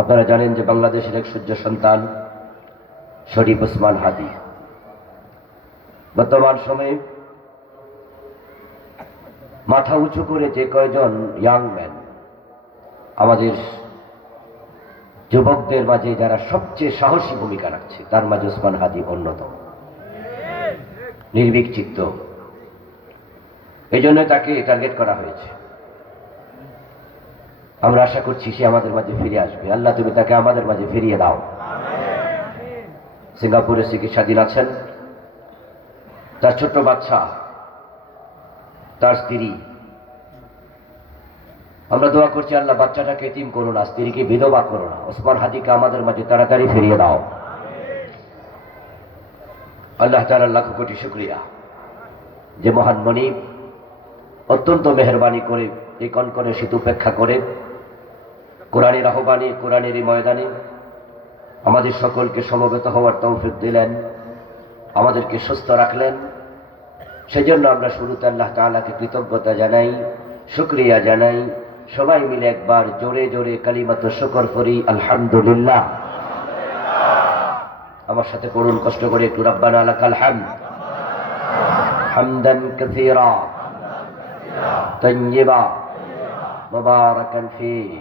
আপনারা জানেন যে বাংলাদেশের এক সূর্য সন্তান শরীফ ওসমান হাদি বর্তমান সময়ে মাথা উঁচু করে যে কয়জন ইয়াং ম্যান আমাদের যুবকদের মাঝে যারা সবচেয়ে সাহসী ভূমিকা রাখছে তার মাঝে ওসমান হাদি অন্যতম। নির্ভীক চিত্ত, এই জন্য তাকে টার্গেট করা হয়েছে। আমরা আশা করছি সে আমাদের মাঝে ফিরে আসবে। আল্লাহ তুমি তাকে আমাদের মাঝে ফিরিয়ে দাও। সিঙ্গাপুরে চিকিৎসাধীন আছেন, তার ছোট্ট বাচ্চা, তার স্ত্রী। আমরা দোয়া করছি আল্লাহ বাচ্চাটাকে এতিম করো না, স্ত্রীকে বিধবা করো না। ওসমান হাদিকে আমাদের মাঝে তাড়াতাড়ি ফিরিয়ে দাও। আল্লাহ তাআলার লাখ কোটি শুকরিয়া যে মহান মনিব অত্যন্ত মেহরবানি করে এই কনকনে শীত উপেক্ষা করে কোরআনের আহ্বানে, কোরআনের এই ময়দানে আমাদের সকলকে সমবেত হওয়ার তৌফিক দিলেন, আমাদেরকে সুস্থ রাখলেন। সেজন্য আমরা শুরুতে আল্লাহ তাআলাকে কৃতজ্ঞতা জানাই, শুকরিয়া জানাই। সবাই মিলে একবার জোরে জোরে কালিমাতুশ শুকর করি, আলহামদুলিল্লাহ। আমার সাথে করুন কষ্ট করে একটু, রাব্বানা লাকাল হামদ হামদান কাসীরা তাইয়্যিবা মুবারাকান ফীহি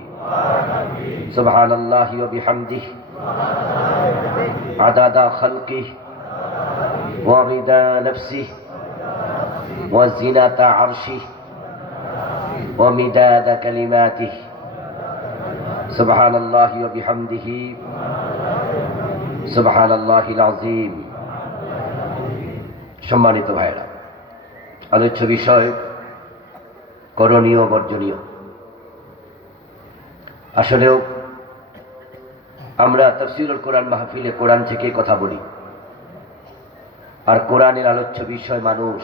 সুবহানাল্লাহি ওয়া বিহামদিহি আদাদা খালকিহি ওয়া রিদা নাফসিহি ওয়া জিনাতা আরশিহি ওয়া মিদাদা কালিমাতিহি সুবহানাল্লাহি ওয়া বিহামদিহি সুবহানাল্লাহিল আযীম। সম্মানিত ভাইরা, আলোচ্য বিষয় করণীয় বর্জনীয়। আসলেও আমরা তাফসীরুল কোরআন মাহফিলে কোরআন থেকে কথা বলি, আর কোরআনের আলোচ্য বিষয় মানুষ।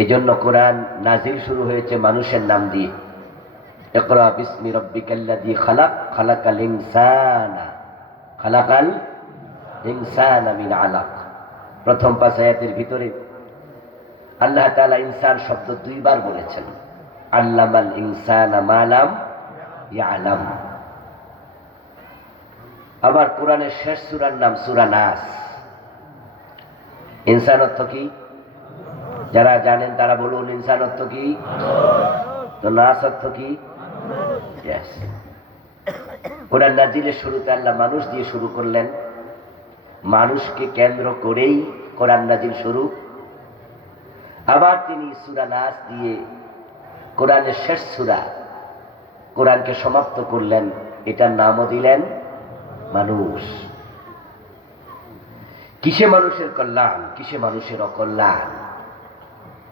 এই জন্য কোরআন নাজিল শুরু হয়েছে মানুষের নাম দিয়ে। ইকরা বিসমি রাব্বিকাল্লাযী খালাক, খালাকাল ইনসানা, খালাকাল ইনসানা মিন আলাক। প্রথম 5 আয়াতের ভিতরে আল্লাহ তাআলা ইনসান শব্দ 2 বার বলেছেন। আল্লামাল ইনসানা মা লাম ইয়ালাম। আবার কোরআনের শেষ সূরার নাম সূরা নাস। ইনসান অর্থ কি? যারা জানেন তারা বলুন, ইনসান অর্থ কি? তো নাস অর্থ কি? ইয়েস। কোরআন নাজিলের শুরুতে আল্লাহ মানুষ দিয়ে শুরু করলেন। মানুষকে কেন্দ্র করেই কোরআন নাজিল শুরু। আবার তিনি সূরা নাস দিয়ে কোরআনের শেষ সূরা, কোরআনকে সমাপ্ত করলেন। এটার নামও দিলেন মানুষ। কিসে মানুষের কল্যাণ, কিসে মানুষের অকল্যাণ,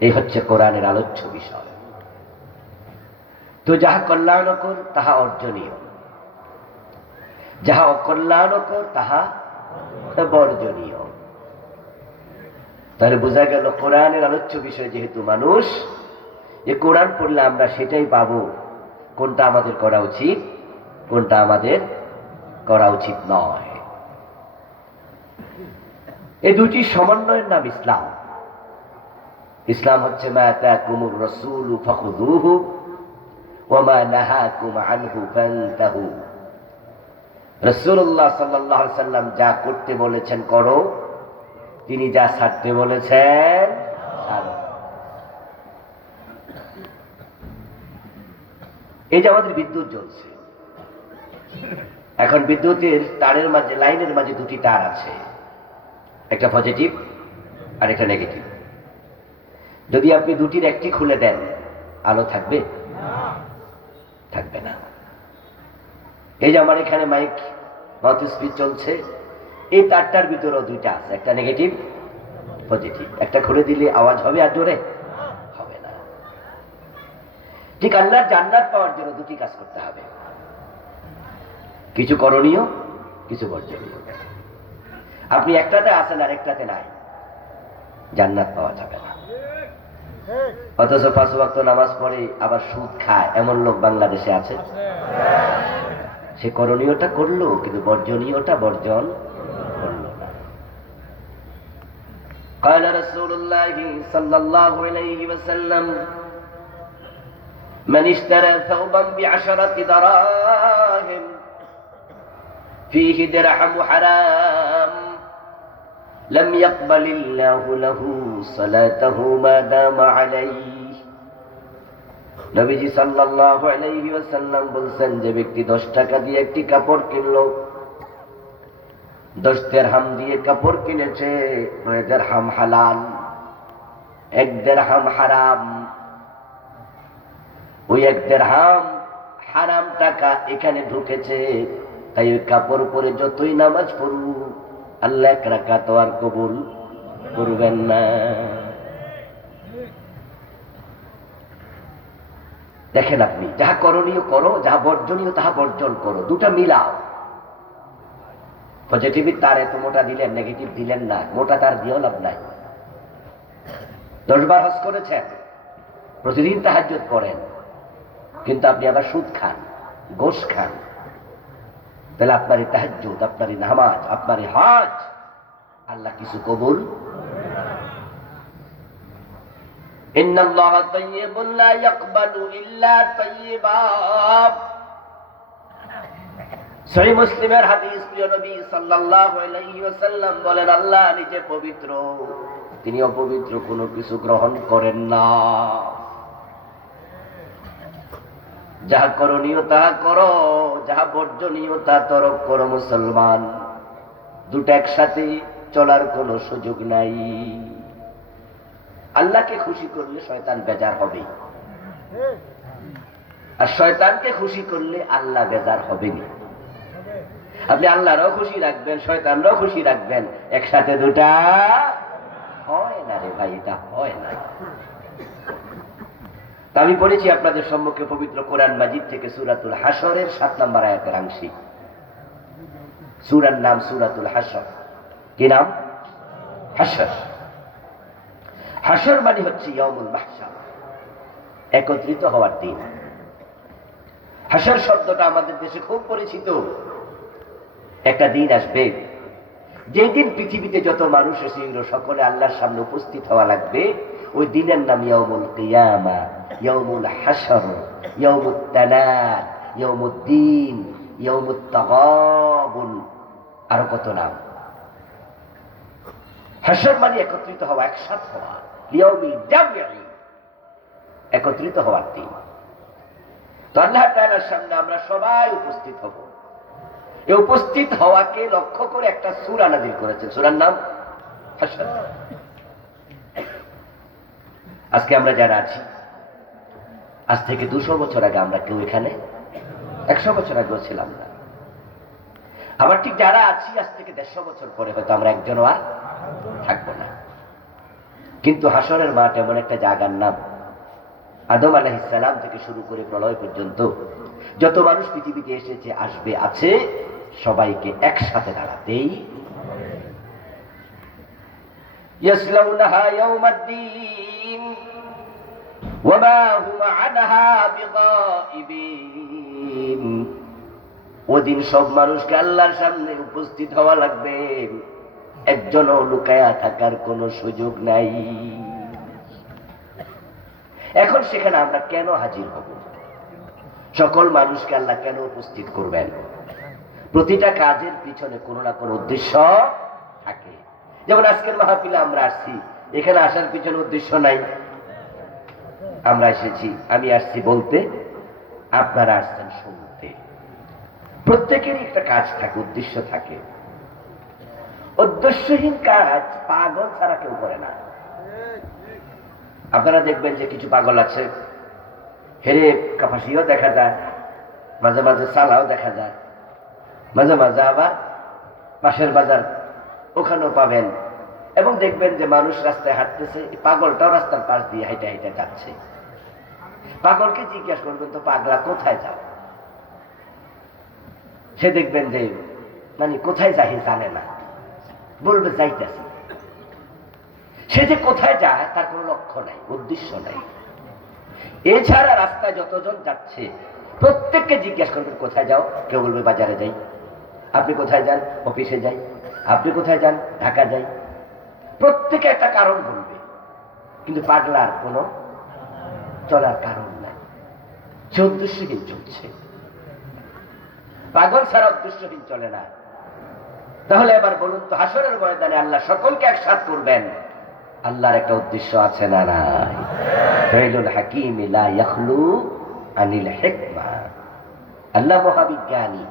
এই হচ্ছে কোরআনের আলোচ্য বিষয়। তো যাহা কল্যাণকর তাহা অর্জনীয়, যাহা অকল্যাণকর তাহা বর্জনীয়। তাহলে বোঝা গেল কোরআনের আলোচ্য বিষয় যেহেতু মানুষ, যে কোরআন পড়লে আমরা সেটাই পাবো কোনটা আমাদের করা উচিত, কোনটা আমাদের করা উচিত নয়। এই দুটি সমন্বয়ের নাম ইসলাম। ইসলাম হচ্ছে মা আতাকুমুর রাসূলু ফাখুযুহু ওয়া মা নাহাকুম আনহু ফান্তাহু। রাসূলুল্লাহ সাল্লাল্লাহু আলাইহি ওয়াসাল্লাম যা করতে বলেছেন করো, তিনি যা ছাড়তে বলেছেন ছাড়ো। এই যে আমাদের বিদ্যুৎ জ্বলছে এখন, বিদ্যুতের তারের মাঝে, লাইনের মাঝে 2টি তার আছে, একটা পজিটিভ আর একটা নেগেটিভ। যদি আপনি 2টির একটি খুলে দেন, আলো থাকবে? থাকবে না। এই যে আমার এখানে মাইক মাউথস্পিচ চলছে, এই তারটার ভিতরেও 2টা আছে, একটা নেগেটিভ, পজিটিভ। একটা খুলে দিলে আওয়াজ হবে আর জোরে হবে না। ঠিক আল্লাহর জান্নাত পাওয়ার জন্য 2টি কাজ করতে হবে, কিছু করণীয়, কিছু বর্জনীয়। আপনি একটাতে আছেন আর একটাতে নাই, জান্নাত পাওয়া যাবে না। অথচ 5 ওয়াক্ত নামাজ পড়ে আবার সুদ খায় এমন লোক বাংলাদেশে আছে। সে করণীয়টা করলো কিন্তু বর্জনীয়টা বর্জন করলো না। قال رسول الله صلى الله عليه وسلم من اشترى ثوبا ب10 دراهم فيه درهم حرام لم يقبل الله له صلاته ما دام عليه। নবীজি সাল্লাল্লাহু আলাইহি ওয়াসাল্লাম বলেন, যে ব্যক্তি 10 টাকা দিয়ে একটি কাপড় কিনলো, 10 দিরহাম দিয়ে কাপড় কিনেছে, 9 দিরহাম হালাল, 1 দিরহাম হারাম। ওই 1 দিরহাম হারাম টাকা এখানে ঢুকেছে, তাই ওই কাপড় পরে যতই নামাজ পড়ুক আল্লাহ 1 রাকাত আর কবুল করবেন না। দেখেন, আপনি যাহা করণীয় করো, যাহা বর্জনীয় তাহা বর্জন করো, দুটা মিলাও। পজিটিভ তার এত মোটা দিলেন, নেগেটিভ দিলেন না, মোটা তার দিয়েও লাভ নাই। 10 বার হজ করেছেন, প্রতিদিন তাহাজ্জুদ পড়েন, কিন্তু আপনি আবার সুদ খান, গোশ খান, তাহলে আপনারই তাহাজ্জুদ, আপনারই নামাজ, আপনারই হজ আল্লাহ কিছু কবুল। ইন্নাল্লাহা তাইয়্যিবুন লা ইয়াকবালু ইল্লা তাইয়্যিবা। সহিহ মুসলিমের হাদিস, প্রিয় নবী সাল্লাল্লাহু আলাইহি ওয়াসাল্লাম বলেন, আল্লাহ নিজে পবিত্র, তিনি অপবিত্র কোনো কিছু গ্রহণ করেন না। যাহা করণীয় তাহা করো, যাহা বর্জনীয় তা তরক করো মুসলমান। দুটা একসাথে চলার কোনো সুযোগ নাই। আল্লাহকে খুশি করলে শয়তান বেজার হবে, আর শয়তানকে খুশি করলে আল্লাহ বেজার হবে না। আপনি আল্লাহরও খুশি রাখবেন, শয়তানরাও খুশি রাখবেন, একসাথে দুটা হয় না রে ভাই, এটা হয় না। আমি পড়েছি আপনাদের সম্মুখে পবিত্র কোরআন মাজিদ থেকে সূরাতুল হাশরের 7 নম্বর আয়াতের আংশিক। সূরার নাম সূরাতুল হাশর। কি নাম? হাশর। হাশর মানে হচ্ছে ইয়াউমুল মাহশার, একত্রিত হওয়ার দিন। হাশর শব্দটা আমাদের দেশে খুব পরিচিত। একটা দিন আসবে, যেই দিন পৃথিবীতে যত মানুষ এসেছিল সকলে আল্লাহর সামনে উপস্থিত হওয়া লাগবে। ওই দিনের নাম ইয়াউমুল কিয়ামা, ইয়াউমুল হাশর, ইয়াউমুত তানাদ, ইয়াউমুদ্দিন, ইয়াউমুত তাগাবুন, আরো কত নাম। হাশর মানে একত্রিত হওয়া, একসাথে হওয়া, ইয়াউমিল জামঈ, একত্রিত হওয়ার দিন। তো আল্লাহ তাআলার সামনে আমরা সবাই উপস্থিত হব। এই উপস্থিত হওয়াকে লক্ষ্য করে একটা সূরা নাযিল করেছেন, সূরার নাম হাশর। আজকে আমরা যারা আছি, আজ থেকে 200 বছর আগে আমরা কেউ এখানে, 100 বছর আগেও ছিলাম না। আবার ঠিক যারা আছি আজ থেকে 150 বছর পরে হয়তো আমরা একজনও আর থাকবো না। কিন্তু হাশরের মাঠ এমন একটা জায়গার নাম, আদম আলাইহিস সালাম থেকে শুরু করে প্রলয় পর্যন্ত যত মানুষ পৃথিবীতে এসেছে, আসবে, আছে, সবাইকে একসাথে দাঁড়াতেই ইয়াসলাউনাহা ইয়াউমাদ্দিন ওয়া মা হুম আনহা বিগাইবিন। ওদিন সব মানুষকে আল্লাহর সামনে উপস্থিত হওয়া লাগবে, একজনও লুকায়া থাকার কোনো সুযোগ নাই। এখন সেখানে আমরা কেন হাজির হব? সকল মানুষকে আল্লাহ কেন উপস্থিত করবেন? প্রতিটা কাজের পিছনে কোনো না কোনো উদ্দেশ্য থাকে। যেমন আজকের মাহফিলে আমরা আসছি, এখানে আসার পিছনে উদ্দেশ্য নাই। আমরা এসেছি, আমি আসছি বলতে, আপনারা আসছেন শুনতে। প্রত্যেকেরই একটা কাজ থাকে, উদ্দেশ্য থাকে। উদ্দেশ্যহীন কাজ পাগল ছাড়া কেউ করে না। আপনারা দেখবেন যে কিছু পাগল আছে, হেরে কাপাসিও দেখা যায়, মাঝে মাঝে সালাও দেখা যায়, মাঝে মাঝে আবার পাশের বাজার ওখানেও পাবেন। এবং দেখবেন যে মানুষ রাস্তায় হাঁটতেছে, পাগলটাও রাস্তার পাশ দিয়ে হাইটে হাইটে যাচ্ছে। পাগলকে জিজ্ঞাসা করবেন, তো পাগলা কোথায় যাও? সে দেখবেন যে মানে কোথায় যাই জানে না, বলবে যাইতেছি। সে যে কোথায় যায় তার কোনো লক্ষ্য নাই, উদ্দেশ্য নাই। এছাড়া রাস্তায় যতজন যাচ্ছে প্রত্যেককে জিজ্ঞাসা করবেন কোথায় যাও, কেউ বলবে বাজারে যাই। আপনি কোথায় যান? অফিসে যাই। আপনি কোথায় যান? ঢাকা যাই। প্রত্যেকে একটা কারণ বলবে, কিন্তু পাগলার কোনো চলার কারণ নাই। সে উদ্দেশ্যহীন চলছে। পাগল ছাড়া উদ্দেশ্যহীন চলে না। তাহলে এবার বলুন তো, হাসরের ময়দানে আল্লাহ সকলকে একসাথ করবেন, আল্লাহর একটা উদ্দেশ্য আছে না নাই? ফাইলুল হাকিম লা ইয়াখলু আনিল হিকমা। আল্লাহ মহাবিজ্ঞানী,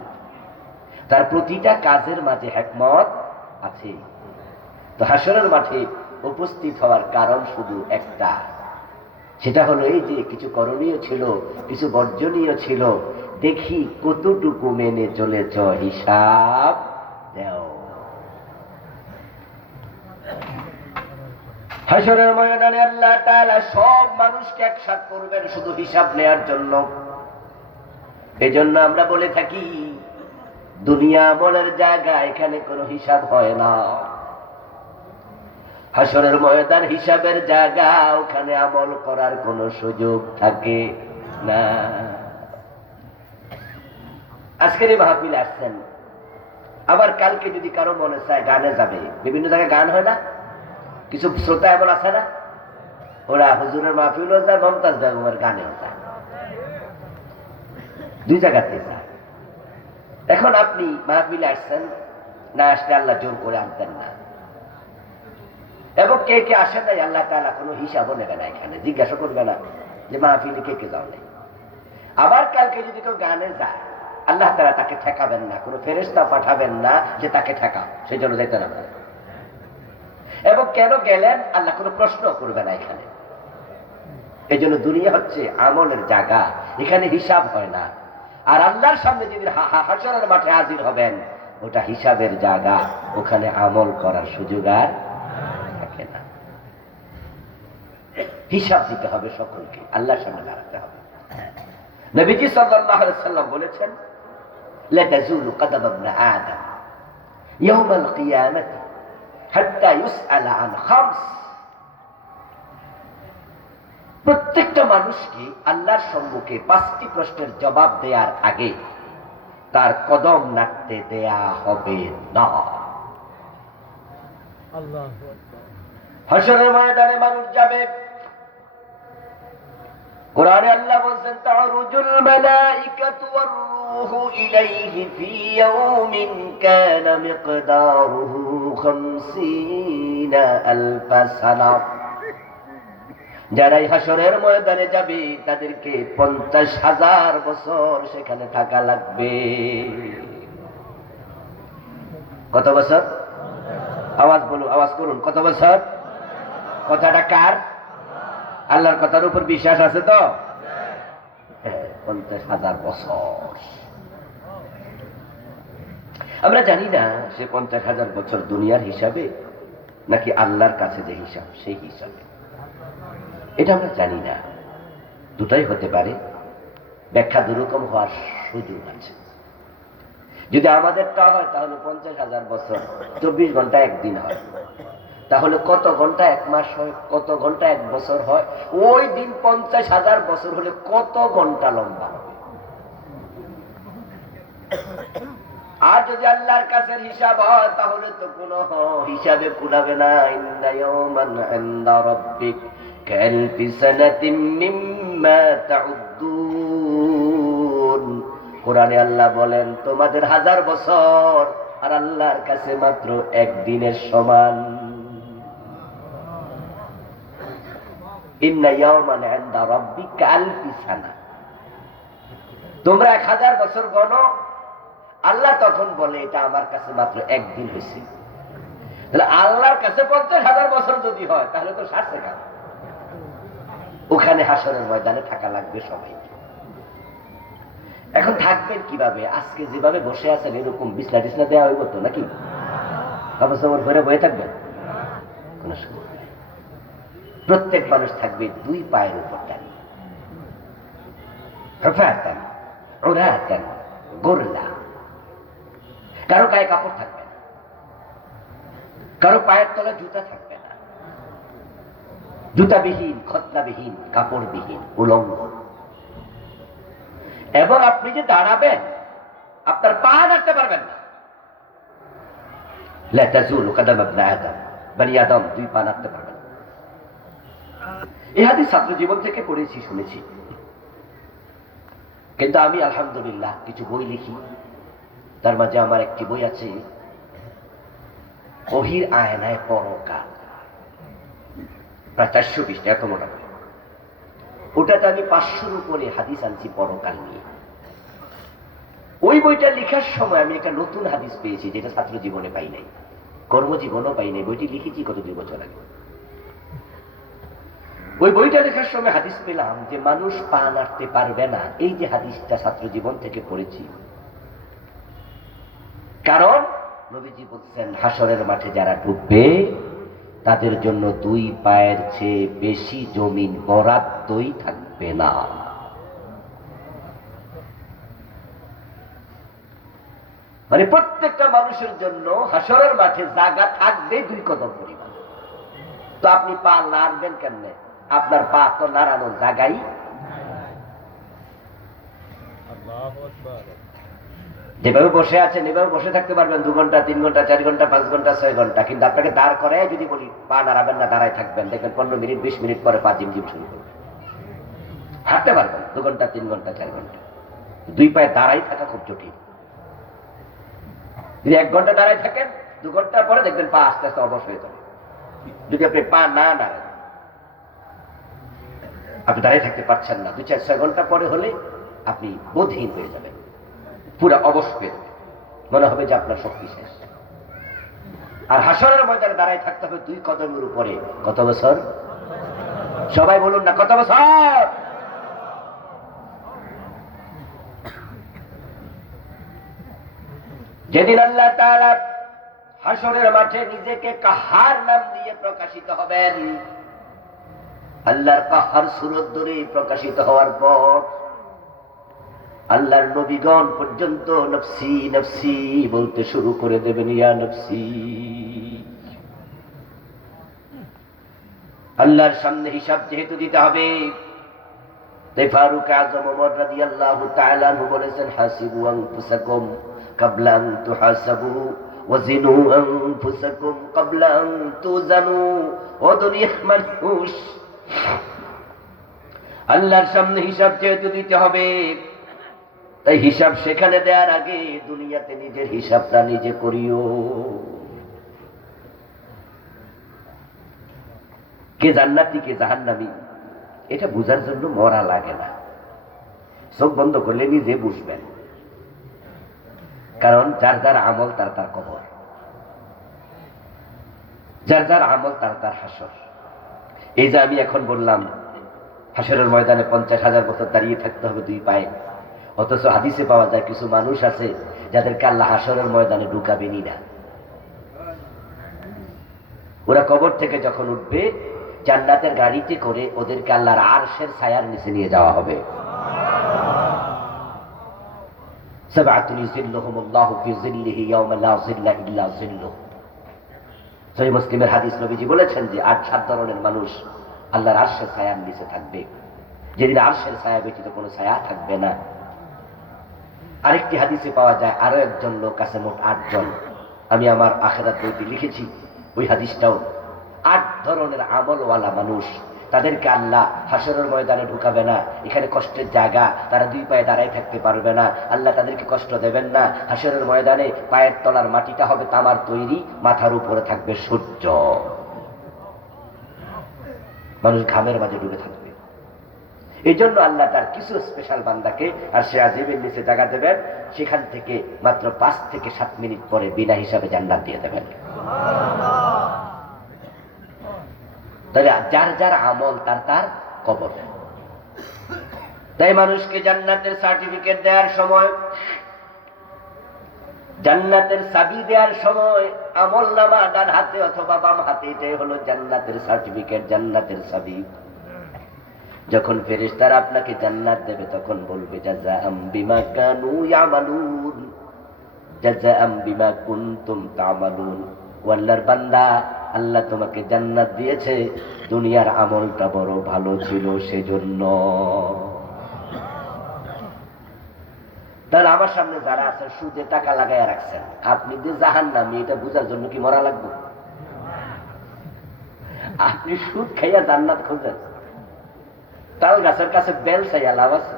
তার প্রতিটা কাজের মাঝে হিকমত আছে। তো হাসরের মাঠে উপস্থিত হওয়ার কারণ শুধু একটা, সেটা হলো এই যে কিছু করণীয় ছিল, কিছু বর্জনীয় ছিল, দেখি কতটুকু মেনে চলেছ, হিসাব দেও। হাসরের ময়দানে আল্লাহ তাআলা সব মানুষকে একসাথ করবেন শুধু হিসাব নেয়ার জন্য। এজন্য আমরা বলে থাকি, দুনিয়া আমলের জায়গা, এখানে কোনো হিসাব হয় না। হাসরের ময়দান হিসাবের জায়গা, ওখানে আমল করার কোনো সুযোগ থাকে না। আজকের এই মাহফিলে আসছেন, আবার কালকে যদি কারো মনে চায় গানে যাবে, বিভিন্ন জায়গায় গান হয় না? কিছু শ্রোতা এমন আছে না, ওরা হুজুরের মাহফিলও যায়, মমতাজ বেগমের গানেও যায়, দুই জায়গাতে যায়। এখন আপনি মাহফিলে আসছেন, না আসলে আল্লাহ জোর করে আনতেন না। এবং কে কে আসে নাই আল্লাহ তাআলা কোনো হিসাবও নেবে না, এখানে জিজ্ঞাসা করবে না যে মাহফিলে কে কে যাও নাই। আবার কালকে যদি কেউ গানে যায়, আল্লাহ তাআলা তাকে ঠেকাবেন না, কোনো ফেরেশতা পাঠাবেন না যে তাকে ঠেকাও, সেই জন্য যেতে না পারে। এবং কেন গেলেন আল্লাহ কোনো প্রশ্ন করবে না এখানে। এই জন্য দুনিয়া হচ্ছে আমলের জায়গা, এখানে হিসাব হয় না। আর আল্লাহর সামনে যদি হাসরের মাঠে হাজির হবেন, ওটা হিসাবের জায়গা, ওখানে আমল করার সুযোগ আর থাকে না। হিসাব দিতে হবে সকলকে, আল্লাহর সামনে দাঁড়াতে হবে। নবীজি সাল্লাল্লাহু আলাইহি ওয়াসাল্লাম বলেছেন, লা তাজুলু কদম ইবনে আদম ইয়াউমাল কিয়ামাতি হাত্তা ইউসআলা আন খামস। প্রত্যেকটা মানুষকে আল্লাহর সম্মুখে 5টি প্রশ্নের জবাব দেওয়ার আগে তার কদম নাড়তে দেয়া হবে না। হাসরের ময়দানে মানুষ যাবে, কোরআনে আল্লাহ বলেন, তা'রুজুল মালাইকাতু ওয়ার রূহু ইলাইহি ফি ইয়াউমিন কানা মিকদারুহু 50,000 সানা। যারাই হাসরের ময়দানে যাবে তাদেরকে 50,000 বছর সেখানে থাকা লাগবে। কত বছর? আওয়াজ বলুন, আওয়াজ করুন, কত বছর? কথাটা কার? আল্লাহর কথার উপর বিশ্বাস আছে তো? 50,000 বছর। আমরা জানি না সে 50,000 বছর দুনিয়ার হিসাবে নাকি আল্লাহর কাছে যে হিসাব সেই হিসাবে, এটা আমরা জানি না। দুটাই হতে পারে, ব্যাখ্যা দুরকম হওয়ার সুযোগ আছে। যদি আমাদেরটা হয় তাহলে 50,000 বছর 24 ঘন্টা একদিন হয়, তাহলে কত ঘন্টা এক মাস হয়, কত ঘন্টা এক বছর হয়? ওই দিন 50,000 বছর হলে কত ঘন্টা লম্বা হবে? আর যদি আল্লাহর কাছে হিসাব হয় তাহলে তো কোনো হিসাবে কুলাবে না। ইন্না ইয়াওমান ইনদা রাব্বিক কালফি সানাতিন মিম্মা তাউদ্দুন। কোরআনে আল্লাহ বলেন, তোমাদের 1000 বছর আর আল্লাহর কাছে মাত্র একদিনের সমান। ইন্না ইয়াওমান ইনদা রাব্বিক কালফি সানা। তোমরা 1000 বছর গণো, আল্লাহ তখন বলে এটা আমার কাছে মাত্র একদিন হয়েছে। তাহলে আল্লাহর কাছে 50,000 বছর যদি হয় তাহলে তো 60 সেকেন্ড। ওখানে হাসরের ময়দানে থাকা লাগবে সবাই। এখন থাকবেন কিভাবে? আজকে যেভাবে বসে আছেন এরকম বিছনা টিছনা দেওয়া হইব তো নাকি? কাপড় ঘরে বয়ে থাকবেন? কোন সুযোগ নেই। প্রত্যেক মানুষ থাকবে 2 পায়ের উপর দাঁড়িয়ে, হুফাতান উরাতান গুরলা। কারো গায়ে কাপড় থাকবে না, কারো পায়ের তলায় জুতা থাকবে না, জুতাবিহীন, খতনাবিহীন, কাপড়বিহীন, উলঙ্গ। এবং আপনি যে দাঁড়াবেন আপনার পা রাখতে পারবেন না। লা তাজুলু কদম ইবনে আদম, বনি আদম 2 পা রাখতে পারবেন না। এই হাদিস ছাত্র জীবন থেকে পড়েছি, শুনেছি। কিন্তু আমি আলহামদুলিল্লাহ কিছু বই লিখি, তার মাঝে আমার একটি বই আছে ওহির আয়নায় পরকাল, প্রায় 400 পৃষ্ঠা, এত মোটা বই। ওটাতে আমি 500-র উপরে হাদিস আনছি পরকাল নিয়ে। ওই বইটা লেখার সময় আমি একটা নতুন হাদিস পেয়েছি, যেটা ছাত্র জীবনে পাই নাই, কর্মজীবনও পাই নাই। বইটি লিখেছি কত 2 বছর আগে। ওই বইটা লেখার সময় হাদিস পেলাম যে মানুষ পা নাড়তে পারবে না। এই যে হাদিসটা ছাত্র জীবন থেকে পড়েছি, কারণ নবীজি বলছেন হাসরের মাঠে যারা ঢুকবে তাদের জন্য 2 পায়ের চেয়ে বেশি জমিন বরাদ্দই থাকবে না। মানে প্রত্যেকটা মানুষের জন্য হাসরের মাঠে জায়গা থাকবে 2 কদম পরিমাণ। তো আপনি পা নাড়বেন কেমনে? আপনার পা তো নাড়ানোর জায়গাই। যেভাবে বসে আছেন এভাবে বসে থাকতে পারবেন 2 ঘন্টা, 3 ঘন্টা, 4 ঘন্টা, 5 ঘন্টা, 6 ঘন্টা। কিন্তু আপনাকে দাঁড় করে যদি বলি পা নাড়াবেন না, দাঁড়ায় থাকবেন, দেখবেন 15 মিনিট 20 মিনিট পরে পা ঝিমঝিম শুরু করবে। হাঁটতে পারবেন 2 ঘন্টা, 3 ঘন্টা, 4 ঘন্টা। 2 পায়ে দাঁড়াই থাকা খুব জটিল। যদি 1 ঘন্টা দাঁড়ায় থাকেন, 2 ঘন্টা পরে দেখবেন পা আস্তে আস্তে অবশ হয়ে যাবে। যদি আপনি পা না নাড়েন, আপনি দাঁড়িয়ে থাকতে পারছেন না, 2-4-6 ঘন্টা পরে হলে আপনি বোধহীন হয়ে যাবেন, পুরো অবশ হয়ে যাবে, মনে হবে যে আপনার শক্তি শেষ। আর হাসরের ময়দানে দাঁড়ায় থাকতে হবে 2 কদমের উপরে। কত বছর? সবাই বলুন না, কত বছর? যেদিন আল্লাহ তাআলা হাসরের মাঠে নিজেকে কাহার নাম দিয়ে প্রকাশিত হবেন, আল্লাহর কাহার সূরত ধরে প্রকাশিত হওয়ার পর আল্লাহর নবীগণ পর্যন্ত নফসি নফসি বলতে শুরু করে দেবেন। ইয়া নফসি। আল্লাহর সামনে হিসাব যেহেতু দিতে হবে, তাই ফারুক আযম ওমর রাদিয়াল্লাহু তাআলা আনহু বলেছেন, হাসিবু আনফুসাকুম ক্বাবলা আন তুহাসাবু ওয়াজিনু আনফুসাকুম ক্বাবলা আন তুজানু। ও দুনিয়ার মানুষ, আল্লাহর সামনে হিসাব যেহেতু দিতে হবে, তাই হিসাব সেখানে দেওয়ার আগে দুনিয়াতে নিজের হিসাবটা নিজে করিও। কে জান্নাতি কে জাহান্নামী এটা বুঝার জন্য মরা লাগে না, চোখ বন্ধ করলে নিজে বুঝবেন। কারণ যার যার আমল তার তার কবর, যার যার আমল তার তার হাসর। এই যে আমি এখন বললাম হাসরের ময়দানে 50,000 বছর দাঁড়িয়ে থাকতে হবে 2 পায়ে, অথচ হাদিসে পাওয়া যায় কিছু মানুষ আছে যাদেরকে আল্লাহ হাসরের ময়দানে ঢুকাবেনই না। ওরা কবর থেকে যখন উঠবে, জান্নাতের গাড়িতে করে ওদেরকে আল্লাহর আরশের ছায়ার নিচে নিয়ে যাওয়া হবে। সাবআতুন ইযিল্লুহুমুল্লাহু ফি যিল্লিহি ইয়াওমা লা যিল্লা ইল্লা যিল্লুহু। সহিহ মুসলিমের হাদিস, নবীজি বলেছেন যে 8-7 ধরনের মানুষ আল্লাহর আরশের ছায়ার নিচে থাকবে, যেদিন আরশের ছায়া ব্যতীত কোনো ছায়া থাকবে না। আরেকটি হাদিসে পাওয়া যায় আরো একজন লোক আছে, মোট 8 জন। আমি আমার আখিরাত বইতে লিখেছি ওই হাদিসটাও। 8 ধরনের আমলওয়ালা মানুষ, তাদেরকে আল্লাহ হাসরের ময়দানে ঢুকাবে না। এখানে কষ্টের জায়গা, তারা 2 পায়ে দাঁড়ায় থাকতে পারবে না, আল্লাহ তাদেরকে কষ্ট দেবেন না। হাসরের ময়দানে পায়ের তলার মাটিটা হবে তামার তৈরি, মাথার উপরে থাকবে সূর্য, মানুষ ঘামের মাঝে ডুবে থাকবে। এই জন্য আল্লাহ তার কিছু স্পেশাল বান্দাকে আর সে আজিবের নিচে জায়গা দেবেন, সেখান থেকে মাত্র 5 থেকে 7 মিনিট পরে বিনা হিসাবে জান্নাত দিয়ে দেবেন। তাহলে যার যার আমল তার তার কবর। তাই মানুষকে জান্নাতের সার্টিফিকেট দেওয়ার সময়, জান্নাতের চাবি দেওয়ার সময় আমলনামা ডান হাতে অথবা বাম হাতে, এটাই হলো জান্নাতের সার্টিফিকেট, জান্নাতের চাবি। যখন ফেরেশতারা আপনাকে জান্নাত দেবে তখন বলবে জাযাআম বিমা কানু ইয়ামালুন, জাযাআম বিমা কুনতুম তা'মালুন। আল্লাহর বান্দা, আল্লাহ তোমাকে জান্নাত দিয়েছে, দুনিয়ার আমলটা বড় ভালো ছিল সেজন্য। তাহলে আমার সামনে যারা আছেন সুদে টাকা লাগাইয়া রাখছেন, আপনি যে জাহান্নামী এটা বুঝার জন্য কি মরা লাগবে? আপনি সুদ খাইয়া জান্নাত খোঁজেন, তাল গাছের কাছে বেল চাইয়া লাভ আছে?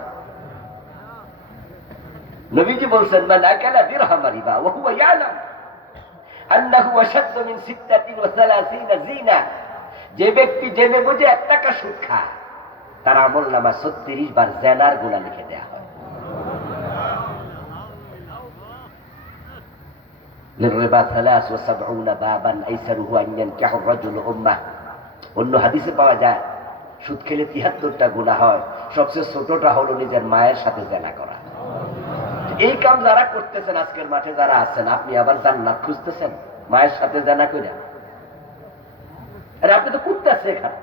নবীজি বলছেন মান আকালা দিরহাম রিবা ওয়া হুয়া ইয়ালাম আন্নাহু আশাদ্দু মিন 36 জিনা। যে ব্যক্তি জেনে বুঝে 1 টাকা সুদ খায় তার আমলনামা 36 বার জিনার গুনাহ লিখে দেয়া হয়। লিররিবা 73 বাবান আইসারুহু আন ইয়ানকিহু আর-রাজুলু উম্মাহ। অন্য হাদিসে পাওয়া যায় সুদ খেলে 73টা গুনাহ হয়, সবচেয়ে ছোটটা হলো নিজের মায়ের সাথে জিনা করা। এই কাম যারা করতেছেন, আজকের মাঠে যারা আছেন, আপনি আবার জান্নাত খুঁজতেছেন মায়ের সাথে জিনা কইরা? আরে আপনি তো করতেছেন এখানে।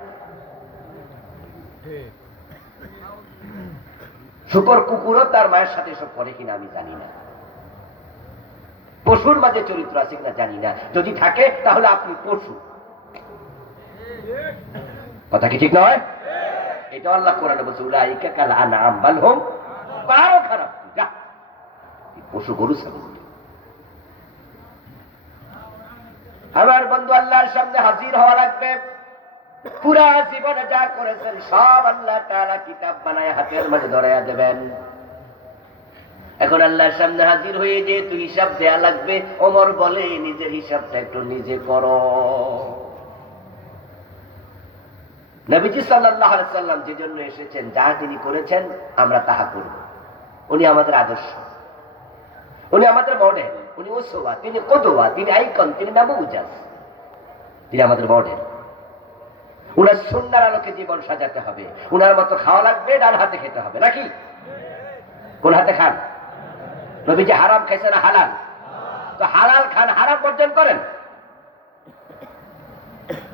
শুকর কুকুরও তার মায়ের সাথে এসব করে কিনা আমি জানি না, পশুর মাঝে চরিত্র আছে কিনা জানি না, যদি থাকে তাহলে আপনি পশু। কথা কি ঠিক নয়? এটা আল্লাহ কোরআনে বলছে উলাইকা কাল আনআম বাল হুম আরো খারাপ। যা পশু গরু ছাগল। আমার বন্ধু আল্লাহর সামনে হাজির হওয়া লাগবে। পুরা জীবনে যা করেছেন সব আল্লাহ তাআলা কিতাব বানায় হাতের মাঝে ধরায়া দেবেন। এখন আল্লাহর সামনে হাজির হয়ে যেহেতু হিসাব দেয়া লাগবে, ওমর বলে নিজের হিসাবটা একটু নিজে করো। নবীজি সাল্লাল্লাহু আলাইহি সাল্লাম যে জন্য এসেছেন, যা তিনি করেছেন আমরা তাহা করব। উনি আমাদের আদর্শ, উনি আমাদের মডেল, উনি উসওয়া, তিনি কুদওয়া, তিনি আইকন, তিনি নামুজাজ, তিনি আমাদের মডেল। উনার সুন্নাহর আলোকে জীবন সাজাতে হবে। উনার মতো খাওয়া লাগবে, ডান হাতে খেতে হবে নাকি? কোন হাতে খান? নবীজি হারাম খাইছে না হালাল? তো হালাল খান, হারাম বর্জন করেন।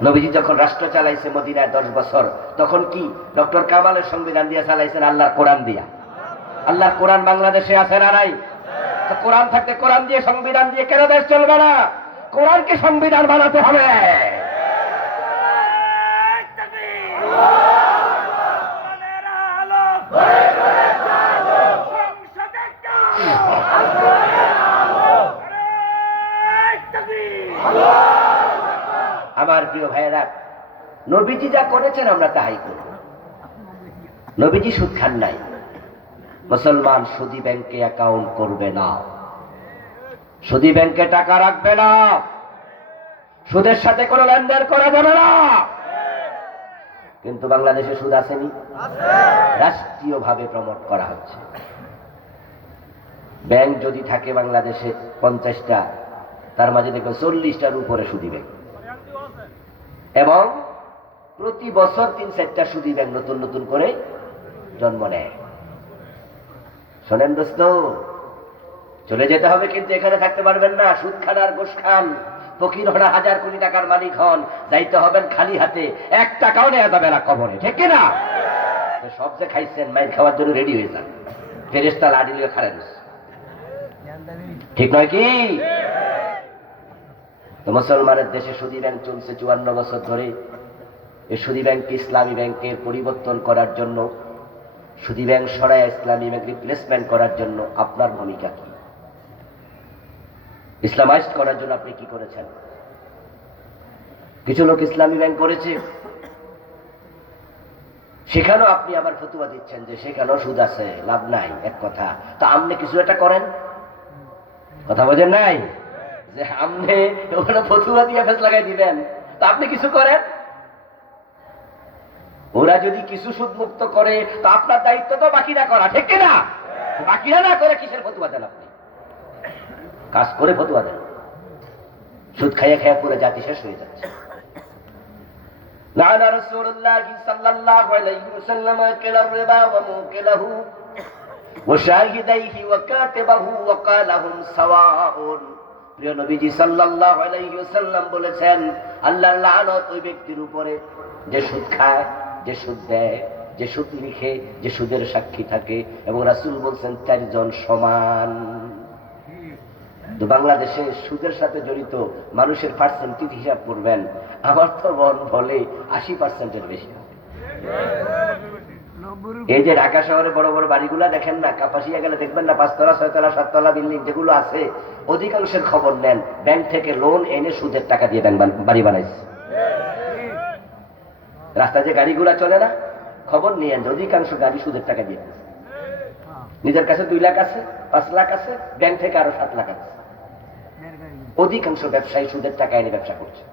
নবীজি যখন রাষ্ট্র চালাইছে মদিনায় 10 বছর, তখন কি ডক্টর কামালের সংবিধান দিয়ে চালাইছেন? আল্লাহর কোরআন দিয়া। আল্লাহর কোরআন বাংলাদেশে আছে না নাই? তো কোরআন থাকতে কোরআন দিয়ে, সংবিধান দিয়ে কেন দেশ চলবে না? কোরআনকে সংবিধান বানাতে হবে। আমার প্রিয় ভাইয়েরা, নবীজি যা করেছেন আমরা তাই করব। নবীজি সুদ খান নাই। মুসলমান সুদী ব্যাংকে অ্যাকাউন্ট করবে না, সুদী ব্যাংকে টাকা রাখবে না, সুদের সাথে কোনো লেনদেন করা যাবে না। কিন্তু বাংলাদেশে সুদ আসেনি, রাষ্ট্রীয়ভাবে প্রমোট করা হচ্ছে। ব্যাংক যদি থাকে বাংলাদেশে 50টা, তার মাঝে দেখবেন 40টার উপরে সুদী ব্যাংক, এবং প্রতি বছর 3-4টা সুদী ব্যাংক নতুন নতুন করে জন্ম নেয়। শোনেন দোস্ত, চলে যেতে হবে, কিন্তু এখানে থাকতে পারবেন না। সুদ খান আর ঘুষ খান, ফকির হন, 1000 কোটি টাকার মালিক হন, যাইতে হবেন খালি হাতে, 1 টাকাও নেওয়া যাবে না কবরে, ঠিক কিনা? সব যে খাইছেন, মাইর খাওয়ার জন্য রেডি হয়ে যান, ফেরেশতা লাঠি নিয়ে খাড়া দিচ্ছে, ঠিক নয় কি? তো মুসলমানের দেশে সুদী ব্যাংক চলছে 54 বছর ধরে। এই সুদী ব্যাংককে ইসলামী ব্যাংকের পরিবর্তন করার জন্য, সুদী ব্যাংক সরায় ইসলামী ব্যাংক রিপ্লেসমেন্ট করার জন্য আপনার ভূমিকা কি? ইসলামাইজড করার জন্য আপনি কি করেছেন? কিছু লোক ইসলামী ব্যাংক করেছে, সেখানেও আপনি আবার ফতুয়া দিচ্ছেন যে সেখানেও সুদ আছে, লাভ নাই। এক কথা, তো আপনি কিছু একটা করেন, কথা বোঝেন নাই? যে আপনি ওখানে ফতুয়া দিয়ে ফেস লাগাই দিবেন, তো আপনি কিছু করেন। ওরা যদি কিছু সুদ মুক্ত করে, তো আপনার দায়িত্ব তো বাকিরা করা, ঠিক কিনা? বাকিরা না করে কিসের ফতুয়া দেন? আপনি কাজ করে ফতুয়া দেন। সুদ খাইয়া খাইয়া পুরো জাতি শেষ হয়ে যাচ্ছে। লাআনা রাসূলুল্লাহ সাল্লাল্লাহু আলাইহি ওয়াসাল্লাম আকালার রিবা ওয়া মুকিলাহু ওয়া শাহিদাইহি ওয়া কাতিবাহু ওয়া ক্বালাহুম সাওয়াউন। প্রিয় নবীজি সাল্লাল্লাহু আলাইহি ওয়াসাল্লাম বলেছেন, আল্লাহর লানত ওই ব্যক্তির উপরে যে সুদ খায়, যে সুদ দেয়, যে সুদ লিখে, যে সুদের সাক্ষী থাকে। এবং রাসূল বলছেন 4 জন সমান। তো বাংলাদেশে সুদের সাথে জড়িত মানুষের পার্সেন্টেজ হিসাব করবেন, আমার তো মন বলে 80%-এর বেশি। এই যে ঢাকা শহরে বড় বড় বাড়িগুলা দেখেন না, কাপাসিয়া গেলে দেখবেন না 5 তলা 6 তলা 7 তলা বিল্ডিং যেগুলো আছে, অধিকাংশের খবর নেন ব্যাংক থেকে লোন এনে সুদের টাকা দিয়ে বাড়ি বানাইছে। রাস্তায় যে গাড়িগুলা চলে না, খবর নিয়েন, অধিকাংশ গাড়ি সুদের টাকা দিয়ে। নিজের কাছে 2 লাখ আছে, 5 লাখ আছে, ব্যাংক থেকে আরো 7 লাখ আছে। অধিকাংশ ব্যবসায়ী সুদের টাকা এনে ব্যবসা করছে।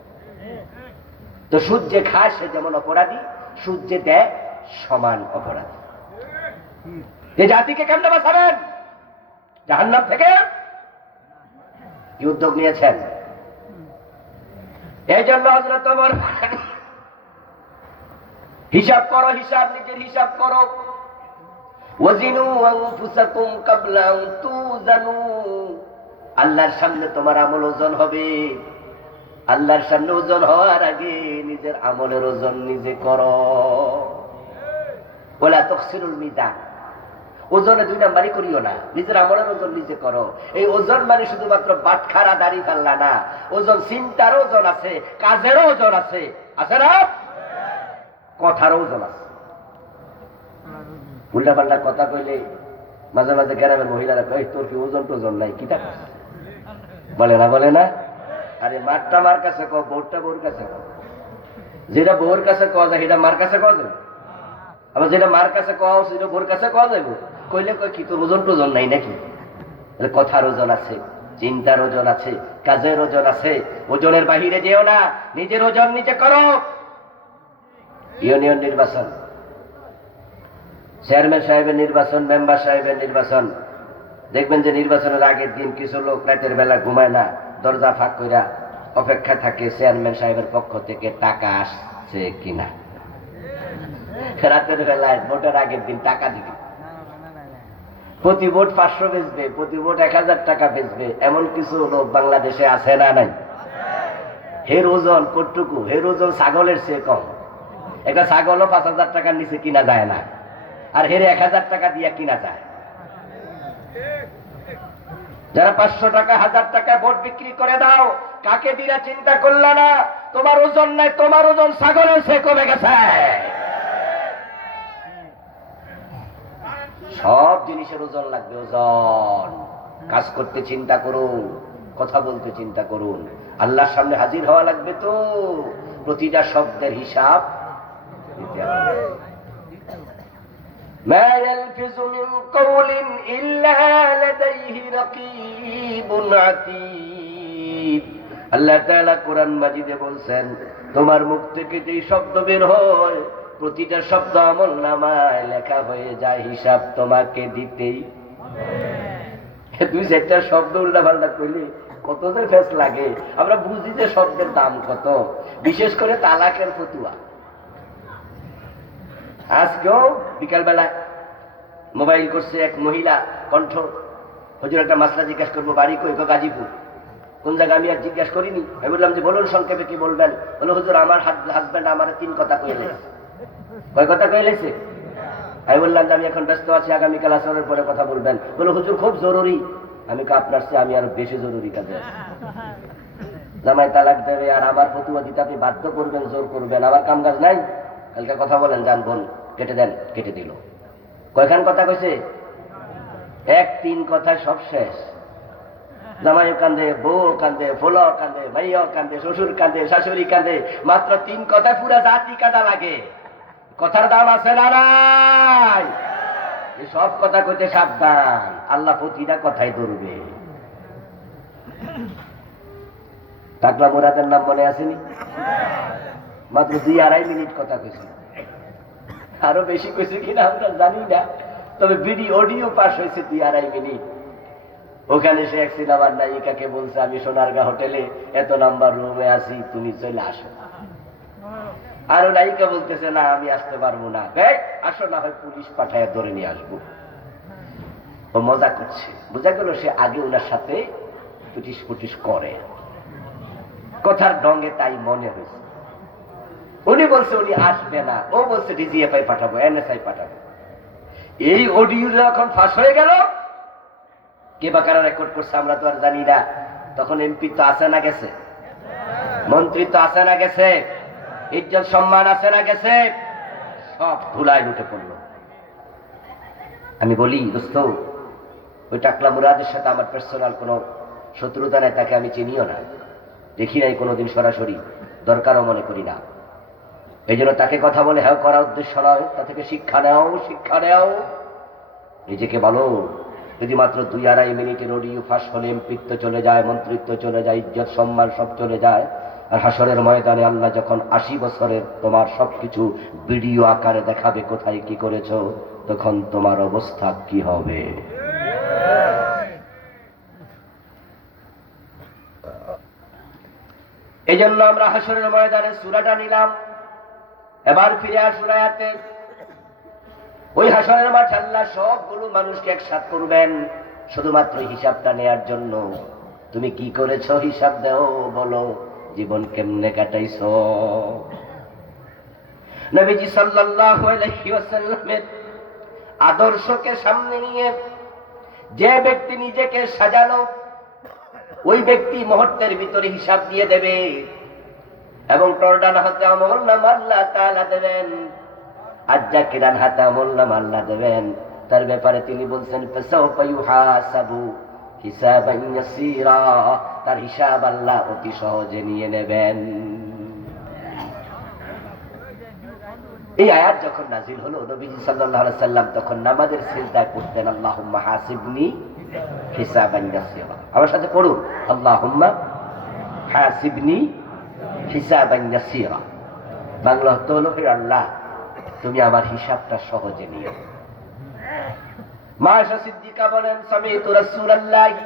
তো সুদ যে খায় সে যেমন অপরাধী, সুদ যে দেয় সমান অপরাধী। এই জাতিকে কেমনে বাঁচাবেন জাহান্নাম থেকে? কি উদ্যোগ নিয়েছেন? এই জন্য হযরত ওমর হিসাব করো, হিসাব, নিজের হিসাব করো। ওয়াজিনু আনফুসাকুম ক্বাবলা আন তুজানু। আল্লাহর সামনে তোমার আমল ওজন হবে। আল্লাহর সামনে ওজন হওয়ার আগে নিজের আমলের ওজন নিজে করো। ওয়ালা তুখসিরুল মিজান। ওজনে 2 নাম্বারই করিও না, নিজের আমলের ওজন নিজে করো। এই ওজন মানে শুধুমাত্র বাটখারা দাড়ি ফাল্লা না, ওজন চিন্তারও ওজন আছে, কাজেরও ওজন আছে, আছে না? কথারও ওজন আছে। উল্টা পাল্টা কথা কইলে মাঝে মাঝে গ্রামের মহিলারা কয় তোর কি ওজন টোজন নাই, কি থাকে বলে না, বলে না? আরে মারটা মার কাছে কও, বউটা বউর কাছে কও। যেটা বউর কাছে কওয়া যায় সেটা মার কাছে কওয়া যাবে, আবার যেটা মার কাছে কওয়া সেটা বউর কাছে কওয়া যাবে। কইলে কয় কি তোর ওজন টোজন নাই নাকি? কথার ওজন আছে, চিন্তার ওজন আছে, কাজের ওজন আছে। ওজনের বাহিরে যেও না, নিজের ওজন নিজে করো। ইউনিয়ন নির্বাচন, চেয়ারম্যান সাহেবের নির্বাচন, মেম্বার সাহেবের নির্বাচন, দেখবেন যে নির্বাচনের আগের দিন কিছু লোক রাতের বেলা ঘুমায় না, দরজা ফাঁক কইরা অপেক্ষা থাকে চেয়ারম্যান সাহেবের পক্ষ থেকে টাকা আসছে কিনা। রাতের বেলায় ভোটের আগের দিন টাকা দিবে, প্রতি ভোট 500 বেচবে, প্রতি ভোট 1000 টাকা বেচবে। এমন কিছু লোক বাংলাদেশে আছে না নাই? হের ওজন কতটুকু? হের ওজন ছাগলের চেয়ে কম। একটা ছাগলও 5000 টাকার নিচে কিনা যায় না, আর হেরে 1000 টাকা দিয়ে কিনা যায়। যারা 500 টাকা 1000 টাকায় ভোট বিক্রি করে দাও, কাকে দিরা চিন্তা করলা না? তোমার ওজন নাই, তোমার ওজন ছাগলের চেয়ে কমে গেছে। সব জিনিসের ওজন লাগবে, ওজন। কাজ করতে চিন্তা করুন, কথা বলতে চিন্তা করুন, আল্লাহর সামনে হাজির হওয়া লাগবে। তো প্রতিটা শব্দের হিসাব দিতে হবে। মা ইয়ালফিযু মিন কাওলিন ইল্লা লাদাইহি রাকীবুন আতীদ। আল্লাহ তাআলা কোরআন মাজিদে বলছেন, তোমার মুখ থেকে যে শব্দ বের হয় প্রতিটা শব্দ আমলনামায় লেখা হয়ে যায়, হিসাব তোমাকে দিতেই। 2-4টা শব্দ উল্টা পাল্টা কইলে কত যে ফেস লাগে। আমরা বুঝি যে শব্দের দাম কত, বিশেষ করে তালাকের ফতুয়া। আজকেও বিকালবেলা মোবাইল করছে এক মহিলা কণ্ঠ, হুজুর একটা মাসলা জিজ্ঞাসা করবো, বাড়ি কই? গাজীপুর। কোন জায়গা? আমি আর জিজ্ঞাসা করিনি। আমি বললাম যে বলুন সংক্ষেপে কি বলবেন। বলো হুজুর আমার হাজব্যান্ড আমার 3 কথা কইলে। কয় কথা কইলেছে? আমি বললাম যে আমি এখন ব্যস্ত আছি, আগামীকাল আসরের পরে কথা বলবেন। বলো হুজুর খুব জরুরি। আমি আপনার চেয়ে আমি আরো বেশি জরুরি কাজে আছি। জামাই তালাক দেবে আর আমার ফতুয়া দিতে আপনি বাধ্য করবেন, জোর করবেন। আমার কাম কাজ নাই, কালকে কথা বলেন, যান বোন, কেটে দেন। কেটে দিল। কয়খান কথা কইছে? 1-3 কথায় সব শেষ। জামাইও কান্দে, বউ কান্দে, ফোলাও কান্দে, ভাইয়াও কান্দে, শ্বশুর কান্দে, শাশুড়ি কান্দে। মাত্র 3 কথায় পুরা জাতি কাঁদা লাগে। কথার দাম আছে না নাই? সব কথা কইতে সাবধান, আল্লাহ প্রতিটা কথাই ধরবে। টাকলা মুরাদের নাম মনে আসেনি? মাত্র 2-2.5 মিনিট কথা কইছে। আরো বেশি কইছে কিনা আমরা জানি না, তবে অডিও পাস হয়েছে 2-2.5 মিনিট। ওখানে সে এক সিনেমার নায়িকাকে বলছে, আমি সোনারগাঁ হোটেলে এত নাম্বার রুমে আছি, তুমি চলে আসো। আর নায়িকা বলতেছে, না আমি আসতে পারবো না। আসো, না হয় পুলিশ পাঠায় ধরে নিয়ে আসবো। ও মজা করছে। বোঝা গেল সে আগে ওনার সাথে পুটিস পুটিস করে, কথার ঢঙ্গে তাই মনে হয়েছে। উনি বলছে উনি আসবে না, ও বলছে ডিজিএফআই পাঠাবো, এনএসআই পাঠাবো। এই অডিও যখন ফাঁস হয়ে গেল, কে বা কারা রেকর্ড করছে আমরা তো আর জানি না। তখন এমপি তো আসে না গেছে, মন্ত্রী তো আসে না গেছে, ইজ্জত সম্মান আছে না গেছে, সব ধুলায় উঠে পড়লো। আমি বলি, দোস্ত, ওই টাকলা মুরাদের সাথে আমার পার্সোনাল কোনো শত্রুতা নাই, তাকে আমি চিনিও না, দেখি নাই কোনোদিন সরাসরি, দরকারও মনে করি না। এই জন্য তাকে কথা বলে হ্যাঁ করা উদ্দেশ্য নয়, তা থেকে শিক্ষা নেও, শিক্ষা নেও। নিজেকে বলো, যদি মাত্র 2-2.5 মিনিটের অডিও ফাঁস হলে এমপিত্ব চলে যায়, মন্ত্রিত্ব চলে যায়, ইজ্জত সম্মান সব চলে যায়, আর হাসরের ময়দানে আল্লাহ যখন 80 বছরের তোমার সবকিছু ভিডিও আকারে দেখাবে কোথায় কি করেছো, তখন তোমার অবস্থা কি হবে? এই জন্য আমরা হাসরের ময়দানে সূরাটা নিলাম। এবার ফিরে আসুন আয়াতে। ওই হাসরের মাঠে আল্লাহ সবগুলো মানুষকে একসাথ করবেন শুধুমাত্র হিসাবটা নেয়ার জন্য। তুমি কি করেছো হিসাব দাও, বলো জীবন কেমনে কাটাইছো। নবীজি সাল্লাল্লাহু আলাইহি ওয়াসাল্লামের আদর্শকে সামনে নিয়ে যে ব্যক্তি নিজেকে সাজালো, ওই ব্যক্তি মুহূর্তের ভিতরে হিসাব দিয়ে দেবে এবং টর্ডান হাতে আমল নামা আল্লাহ তাআলা দেবেন, আর জাকিরান হাতে আমল নামা আল্লাহ দেবেন। তার ব্যাপারে তিনি বলছেন ফাসাউফা ইউহাসাবু হিসাবান ইয়াসীরা, তার হিসাব আল্লাহ অতি সহজে নিয়ে নেবেন। এই আয়াত যখন নাজিল হলো, নবীজি সাল্লাল্লাহু আলাইহি সাল্লাম তখন নামাজের সিজদায় পড়তেন আল্লাহুম্মা হাসিবনি হিসাবান ইয়াসীরা। আমার সাথে পড়ুন, আল্লাহুম্মা হাসিবনি হিসাবান ইয়াসীরা। বাংলা অর্থ হলো, হে আল্লাহ তুমি আমার হিসাবটা সহজে নিও। মা আয়েশা সিদ্দিকা বলেন, সামি'তু রাসূলুল্লাহি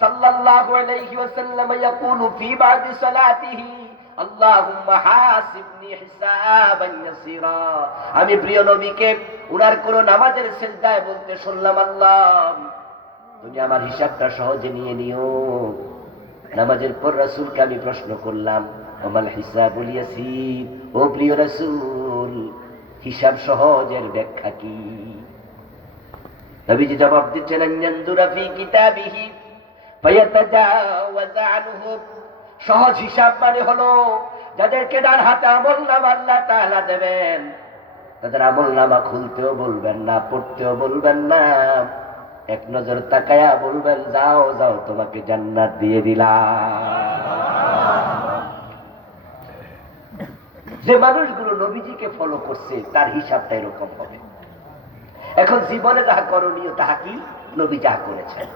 সাল্লাল্লাহু আলাইহি ওয়াসাল্লাম ইয়াকুলু ফি বা'দি সালাতিহি আল্লাহুম্মা হাসিবনি হিসাবান ইয়াসীরা। আমি প্রিয় নবীকে উনার কোন নামাজের সিজদায় বলতে শুনলাম, আল্লাহ তুমি আমার হিসাবটা সহজে নিয়ে নিও। নামাজের পর রাসূলকে আমি প্রশ্ন করলাম, ওমাল হিসাবুল ইয়াসীর, ও প্রিয় রাসূল হিসাব সহজের ব্যাখ্যা কি? নবীজি জবাব দিচ্ছেন, আনয়ানদুরা ফি কিতাবিহি ফায়াতাজাওয়াজ আনহু। সহজ হিসাব মানে হলো যাদেরকে ডান হাতে আমলনামা আল্লাহ তাআলা দেবেন, তাদের আমলনামা খুলতেও বলবেন না, পড়তেও বলবেন না, এক নজর তাকায়া বলবেন যাও যাও তোমাকে জান্নাত দিয়ে দিলাম। যে মানুষগুলো নবীজিকে ফলো করছে তার হিসাবটা এরকম হবে। এখন জীবনে যাহা করণীয় তাহা কি? নবী যাহা করেছেন।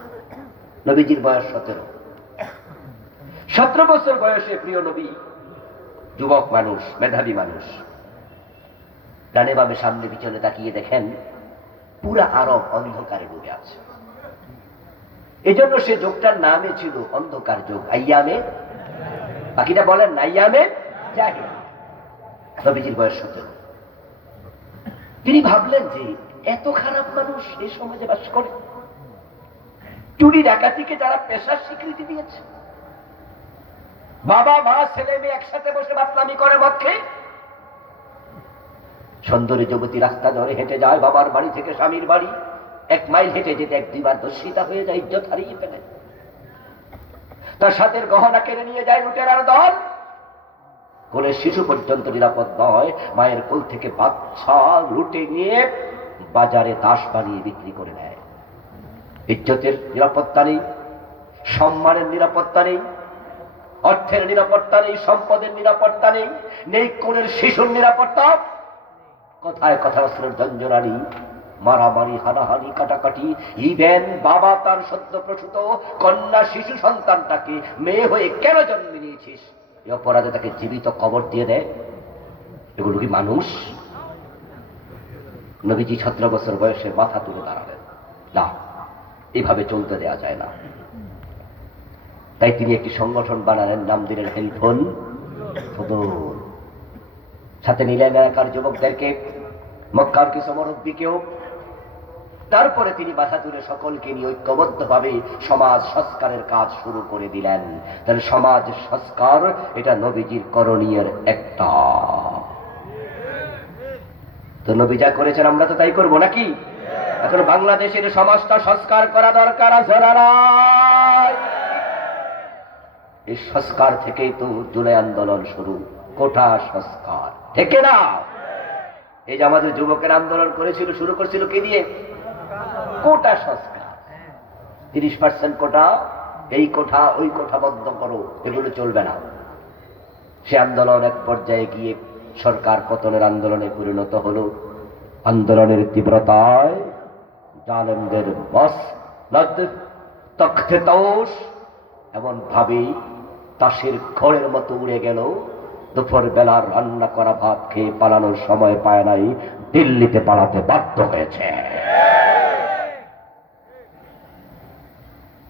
নবীজির বয়স 17 বছর বয়সে প্রিয় নবী, যুবক মানুষ, মেধাবী মানুষ, ডানে বামে সামনে পিছনে তাকিয়ে দেখেন পুরা আরব অন্ধকারে ডুবে আছে। এজন্য সে যুগটার নামে ছিল অন্ধকার যুগ, আইয়ামে, বাকিটা বলেন না, আইয়ামে জাহিলিয়া। নবীজির বয়স 17। তিনি ভাবলেন যে এত খারাপ মানুষ এই সমাজে বাস করে, চুরি ডাকাতিকে যারা পেশার স্বীকৃতি দিয়েছে, বাবা মা ছেলে মেয়ে একসাথে বসে বাতলামি করে মদ খেয়ে, সুন্দরী যুবতী রাস্তা ধরে হেঁটে যায় বাবার বাড়ি থেকে স্বামীর বাড়ি, 1 মাইল হেঁটে যেতে 1-2 বার দর্শিতা হয়ে যায়, ইজ্জত হারিয়ে ফেলে, তার সাথে গহনা কেড়ে নিয়ে যায় লুটেরার দল, কোলের শিশু পর্যন্ত নিরাপদ নয়, মায়ের কোল থেকে বাচ্চা লুটে নিয়ে বাজারে দাস বানিয়ে বিক্রি করে দেয়। ইজ্জতের নিরাপত্তা নেই, সম্মানের নিরাপত্তা নেই, অর্থের নিরাপত্তা নেই, সম্পদের নিরাপত্তা নেই, নেই কোলের শিশুর নিরাপত্তা। কথায় কথা অস্ত্রের ঝঞ্ঝনানি, মারামারি, হানাহানি, কাটাকাটি। ইভেন বাবা তার সদ্য প্রসূত কন্যা শিশু সন্তানটাকে মেয়ে হয়ে কেন জন্ম নিয়েছিস এই অপরাধে তাকে জীবিত কবর দিয়ে দেয়। এগুলো কি মানুষ? নবীজি 17 বছর বয়সে মাথা তুলে দাঁড়ালেন, না এভাবে চলতে দেয়া যায় না। তাই তিনি একটি সংগঠন বানালেন, নাম দিলেন হেলফুল ফুতুল। সাথে নিলেন এলাকার যুবকদেরকে, মক্কার কিছু মুরব্বীকেও। তারপরে তিনি মাথা তুলে সকলকে নিয়ে ঐক্যবদ্ধভাবে সমাজ সংস্কারের কাজ শুরু করে দিলেন। তাহলে সমাজ সংস্কার এটা নবীজির করণীয়ের একটা। তো নবী যা করেছেন আমরা তো তাই করবো নাকি? এখন বাংলাদেশের সমাজটা সংস্কার করা দরকার আছে না? এই সংস্কার থেকেই তো জুলাই আন্দোলন শুরু, কোটা সংস্কার, ঠিক না? এই যে আমাদের যুবকের আন্দোলন করেছিল, শুরু করেছিল কি দিয়ে? কোটা সংস্কার। 30% কোটা, এই কোঠা ওই কোঠা বন্ধ করো, এগুলো চলবে না। সে আন্দোলন এক পর্যায়ে গিয়ে সরকার পতনের আন্দোলনে পরিণত হলো। আন্দোলনের তীব্রতায় জালেমদের মসনদ তখতে তৌস এমন ভাবেই তাসের খড়ের মতো উড়ে গেল। দুপুর বেলার রান্না করা ভাত খেয়ে পালানোর সময় পায় নাই, দিল্লিতে পালাতে বাধ্য হয়েছে।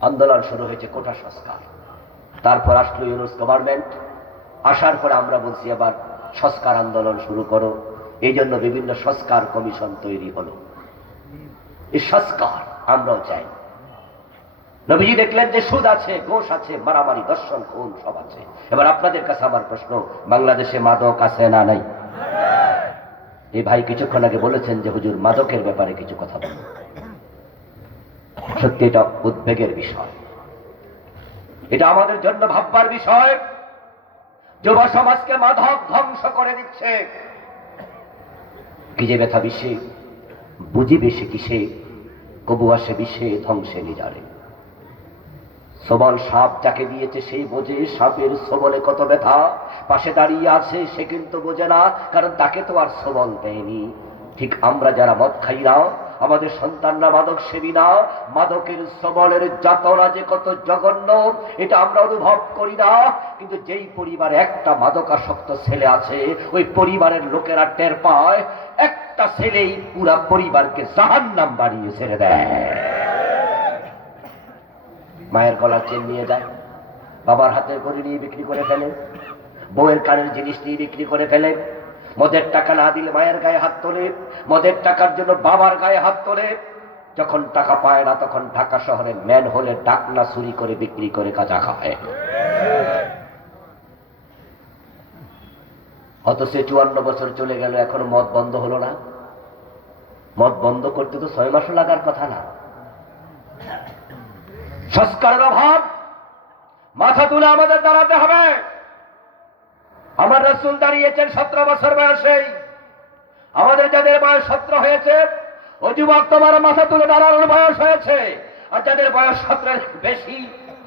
আন্দোলন শুরু হয়েছে কোটা সংস্কার, তারপর আসলো ইউনুস গভর্নমেন্ট। আসার পরে আমরা বলছি আবার সংস্কার আন্দোলন শুরু করো, এই জন্য বিভিন্ন সংস্কার কমিশন তৈরি হলো। এই সংস্কার আমরাও চাই। নবীজি দেখলেন যে সুদ আছে, ঘোষ আছে, মারামারি, দর্শন, খুন সব আছে। এবার আপনাদের কাছে আমার প্রশ্ন, বাংলাদেশে মাদক আছে না নাই? এই ভাই কিছুক্ষণ আগে বলেছেন যে হুজুর মাদকের ব্যাপারে কিছু কথা বলুন। সত্যি এটা উদ্বেগের বিষয়, এটা আমাদের জন্য ভাববার বিষয়। যুব সমাজকে মাদক ধ্বংস করে দিচ্ছে। কি যে ব্যথা বিষে, বুঝি বেশি কিসে, কবু আসে বিষে ধ্বংসে নিজারে। সবল সাপ যাকে দিয়েছে সেই বোঝে সাপের সবলে কত ব্যথা। পাশে দাঁড়িয়ে আছে সে কিন্তু বোঝে না, কারণ তাকে তো আর সবল দেয়নি। ঠিক আমরা যারা মদ খাই না, আমাদের সন্তানরা মাদক সেবী না, মাদকের সবলের যাতনা যে কত জঘন্য এটা আমরা অনুভব করি না। কিন্তু যেই পরিবারে একটা মাদকাসক্ত ছেলে আছে, ওই পরিবারের লোকেরা টের পায়। একটা ছেলেই পুরা পরিবারকে জাহান্নাম বাড়িয়ে ছেড়ে দেয়। মায়ের গলার চেন নিয়ে যায়, বাবার হাতের ঘড়ি নিয়ে বিক্রি করে ফেলে, বউয়ের কানের জিনিস নিয়ে বিক্রি করে ফেলে। মদের টাকা না দিলে মায়ের গায়ে হাত তোলে, মদের টাকার জন্য বাবার গায়ে হাত তোলে। যখন টাকা পায় না তখন ঢাকা শহরে ম্যান হলে ডাকনা চুরি করে বিক্রি করে গাঁজা খায়। অথচ 54 বছর চলে গেল, এখনো মদ বন্ধ হলো না। মদ বন্ধ করতে তো 6 মাসও লাগার কথা না। সংস্কারের অভাব, মাথা তুলে আমাদের দাঁড়াতে হবে। আমার রাসূল দাঁড়িয়েছেন 17 বছর বয়সেই। আমাদের যাদের বয়স 17 হয়েছে, ও যুবক তোমার মাথা তুলে দাঁড়ানোর বয়স হয়েছে। আর যাদের বয়স 17 বেশি,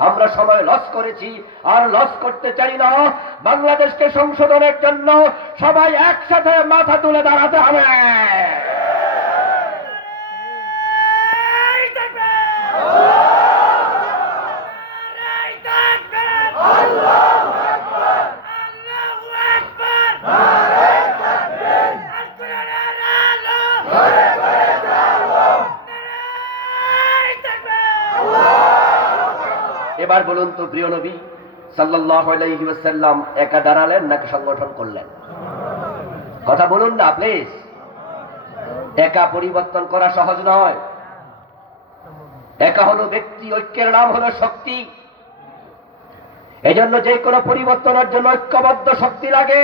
আমরা সময় লস করেছি আর লস করতে চাই না। বাংলাদেশকে সংশোধনের জন্য সবাই একসাথে মাথা তুলে দাঁড়াতে হবে। এবার বলুন তো, প্রিয় নবী সাল্লাল্লাহু আলাইহি ওয়াসাল্লাম একা দাঁড়ালেন নাকি সংগঠন করলেন? কথা বলুন না প্লিজ। একা পরিবর্তন করা সহজ নয়। একা হলো ব্যক্তি, ঐক্যের নাম হলো শক্তি। এজন্য যে কোনো পরিবর্তনের জন্য ঐক্যবদ্ধ শক্তি লাগে।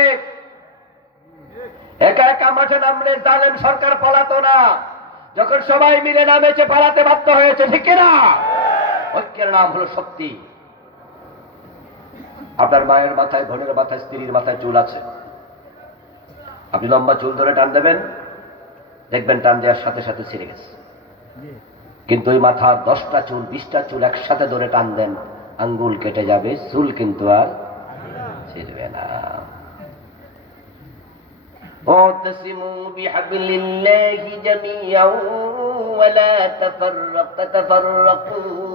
একা একা মাঠে নামলে জালেম সরকার পালাতো না, যখন সবাই মিলে নামেছে পালাতে বাধ্য হয়েছে, ঠিক না? ঐক্যের নাম হলো শক্তি। আপনার মায়ের মাথায়, বোনের মাথায়, স্ত্রীর মাথায় চুল আছে, আপনি লম্বা চুল ধরে টান দেবেন, দেখবেন টান দেওয়ার সাথে সাথে ছিঁড়ে গেছে। কিন্তু ওই মাথার 10টা চুল, 20টা চুল একসাথে ধরে টান দেন, আঙ্গুল কেটে যাবে, চুল কিন্তু আর ছিঁড়বে না। واعتصموا بحبل الله جميعا ولا تفرقوا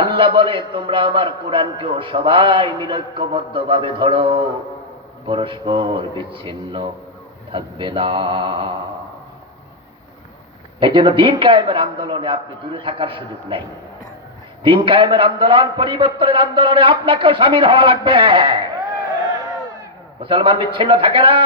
আল্লাহ বলে তোমরা আমার কোরআনকেও সবাই মিলে ঐক্যবদ্ধভাবে ধরো, পরস্পর বিচ্ছিন্ন থাকবে না। এই জন্য দিন কায়েমের আন্দোলনে আপনি দূরে থাকার সুযোগ নাই। দিন কায়েমের আন্দোলন, পরিবর্তনের আন্দোলনে আপনাকেও শামিল হওয়া লাগবে। মুসলমান বিচ্ছিন্ন থাকে না।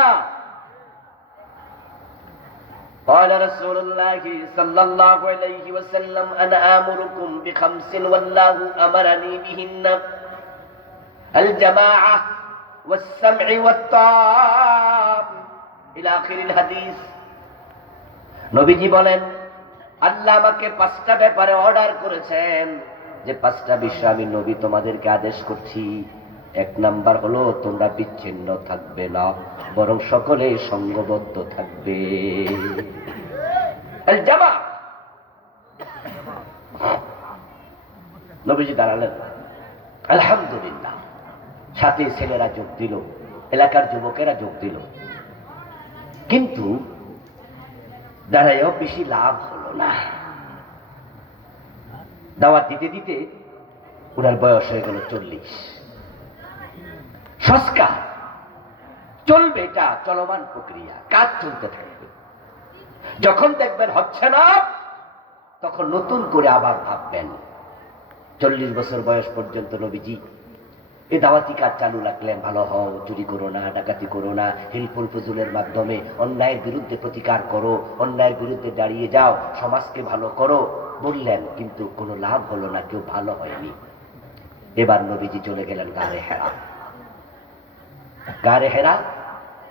قال رسول الله صلى الله عليه وسلم أنا آمركم بخمس والله أمرني بهن الجماعة والسمع والطاعة إلى آخر الحديث। নবীজি বলেন আল্লাহ আমাকে 5টা ব্যাপারে অর্ডার করেছেন, যে 5টা বিষয় আমি নবী তোমাদেরকে আদেশ করছি। 1 নাম্বার হলো তোমরা বিচ্ছিন্ন থাকবে না, বরং সকলে সঙ্গবদ্ধ থাকবে। নবীজি দাঁড়ালেন, আলহামদুলিল্লাহ। সাথে ছেলেরা যোগ দিল, এলাকার যুবকেরা যোগ দিল। কিন্তু দাঁড়াইও বেশি লাভ হলো না। দাওয়াত দিতে দিতে ওনার বয়স হয়ে গেল 40। সংস্কার চলবে, এটা চলমান প্রক্রিয়া, কাজ চলতে থাকবে। যখন দেখবেন হচ্ছে না, তখন নতুন করে আবার ভাববেন। 40 বছর বয়স পর্যন্ত নবীজি এই দাওয়াতি কাজ চালু রাখলেন। ভালো হও, চুরি করো না, ডাকাতি করো না, হিলফুল ফজুলের মাধ্যমে অন্যায়ের বিরুদ্ধে প্রতিকার করো, অন্যায়ের বিরুদ্ধে দাঁড়িয়ে যাও, সমাজকে ভালো করো বললেন, কিন্তু কোনো লাভ হলো না, কেউ ভালো হয়নি। এবার নবীজি চলে গেলেন গারে হেরা। গারে হেরা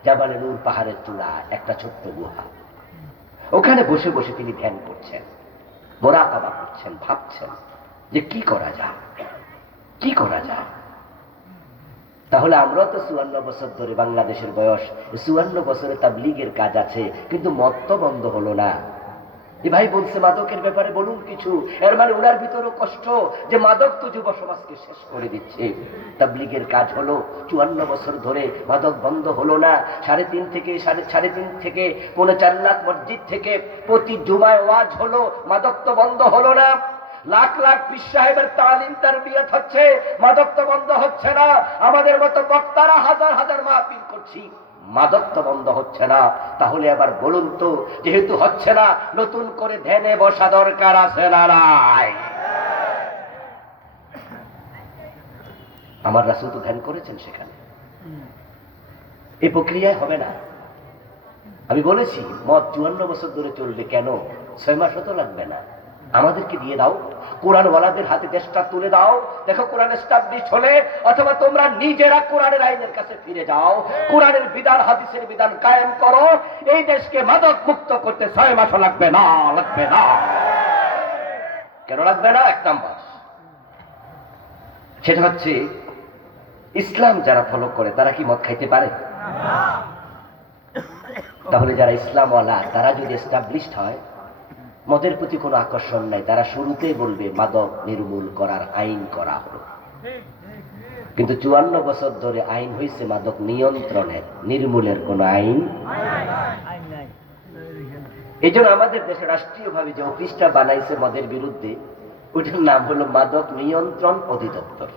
জাবালে নূর পাহাড়ের চূড়া, একটা ছোট্ট গুহা। ওখানে বসে বসে তিনি ধ্যান করছেন, মোরাকাবা করছেন, ভাবছেন যে কি করা যায়, কি করা যায়। তাহলে আমরা তো 54 বছর ধরে, বাংলাদেশের বয়স 54 বছরে তাবলীগের কাজ আছে, কিন্তু মদ তো বন্ধ হলো না। এই ভাই বলছে মাদকের ব্যাপারে বলুন কিছু, এর মানে ওনার ভিতরেও কষ্ট যে মাদক তো যুব সমাজকে শেষ করে দিচ্ছে। তাবলীগের কাজ হলো 54 বছর ধরে মাদক বন্ধ হলো না। 3.5 থেকে 3.5 থেকে 4.5 লাখ মসজিদ থেকে প্রতি জুমায় ওয়াজ হলো, মাদক তো বন্ধ হলো না। লাখ লাখ পীর সাহেবের তালিম তারবিয়ত হচ্ছে, মাদক তো বন্ধ হচ্ছে না। আমাদের মতো বক্তারা হাজার হাজার মাহফিল করছি, মাদক তো বন্ধ হচ্ছে না। তাহলে আবার বলুন তো, যেহেতু হচ্ছে না, নতুন করে ধ্যানে বসা দরকার আছে না নাই? আমার রাসূল তো ধ্যান করেছেন সেখানে। এই প্রক্রিয়ায় হবে না। আমি বলেছি মদ 54 বছর ধরে চলবে, কেন 6 মাসও তো লাগবে না। আমাদেরকে দিয়ে দাও, কোরআনওয়ালাদের হাতে দেশটা তুলে দাও। দেখো কোরআন এস্টাবলিশ হলে, অথবা তোমরা নিজেরা কোরআনের আইনের কাছে ফিরে যাও, কোরআনের বিধান হাদিসের বিধান কায়েম করো। এই দেশকে মাদক মুক্ত করতে 6 মাসও লাগবে না, লাগবে না। কেন লাগবে না? এক নাম্বার, সেটা হচ্ছে ইসলাম যারা ফলো করে তারা কি মদ খাইতে পারে? তাহলে যারা ইসলামওয়ালা তারা যদি এস্টাবলিশড হয়, মদের প্রতি কোনো আকর্ষণ নাই, তারা শুরুতেই বলবে মাদক নির্মূল করার আইন করা হলো। কিন্তু 54 বছর ধরে আইন হয়েছে মাদক নিয়ন্ত্রণের, নির্মূলের কোন আইন। এই জন্য আমাদের দেশে রাষ্ট্রীয়ভাবে যে অফিসটা বানাইছে মদের বিরুদ্ধে, ওইটার নাম হলো মাদক নিয়ন্ত্রণ অধিদপ্তর।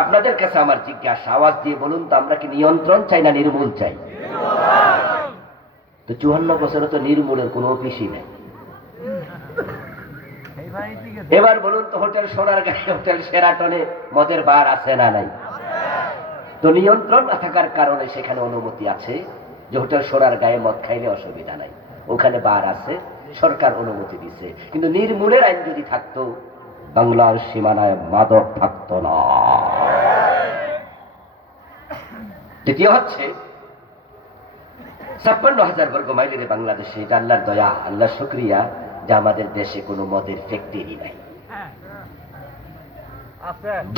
আপনাদের কাছে আমার জিজ্ঞাসা, আওয়াজ দিয়ে বলুন তো, আমরা কি নিয়ন্ত্রণ চাই না নির্মূল চাই? তো 54 বছরে তো নির্মূলের কোন অফিসই নেই। এবার বলুন তো, হোটেল সোনারগাঁয়ে, হোটেল শেরাটনে মদের বার আছে না নাই? তো নিয়ন্ত্রণ না থাকার কারণে সেখানে অনুমতি আছে যে হোটেল সোনারগাঁয়ে মদ খাইলে অসুবিধা নাই, ওখানে বার আছে, সরকার অনুমতি দিছে। কিন্তু নির্মূলের আইন যদি থাকতো, বাংলার সীমানায় মাদক থাকতো না। দ্বিতীয় হচ্ছে 56,000 বর্গ মাইলের বাংলাদেশে, এটা আল্লাহর দয়া, আল্লাহর শুকরিয়া যে আমাদের দেশে কোনো মদের ফ্যাক্টরি নাই।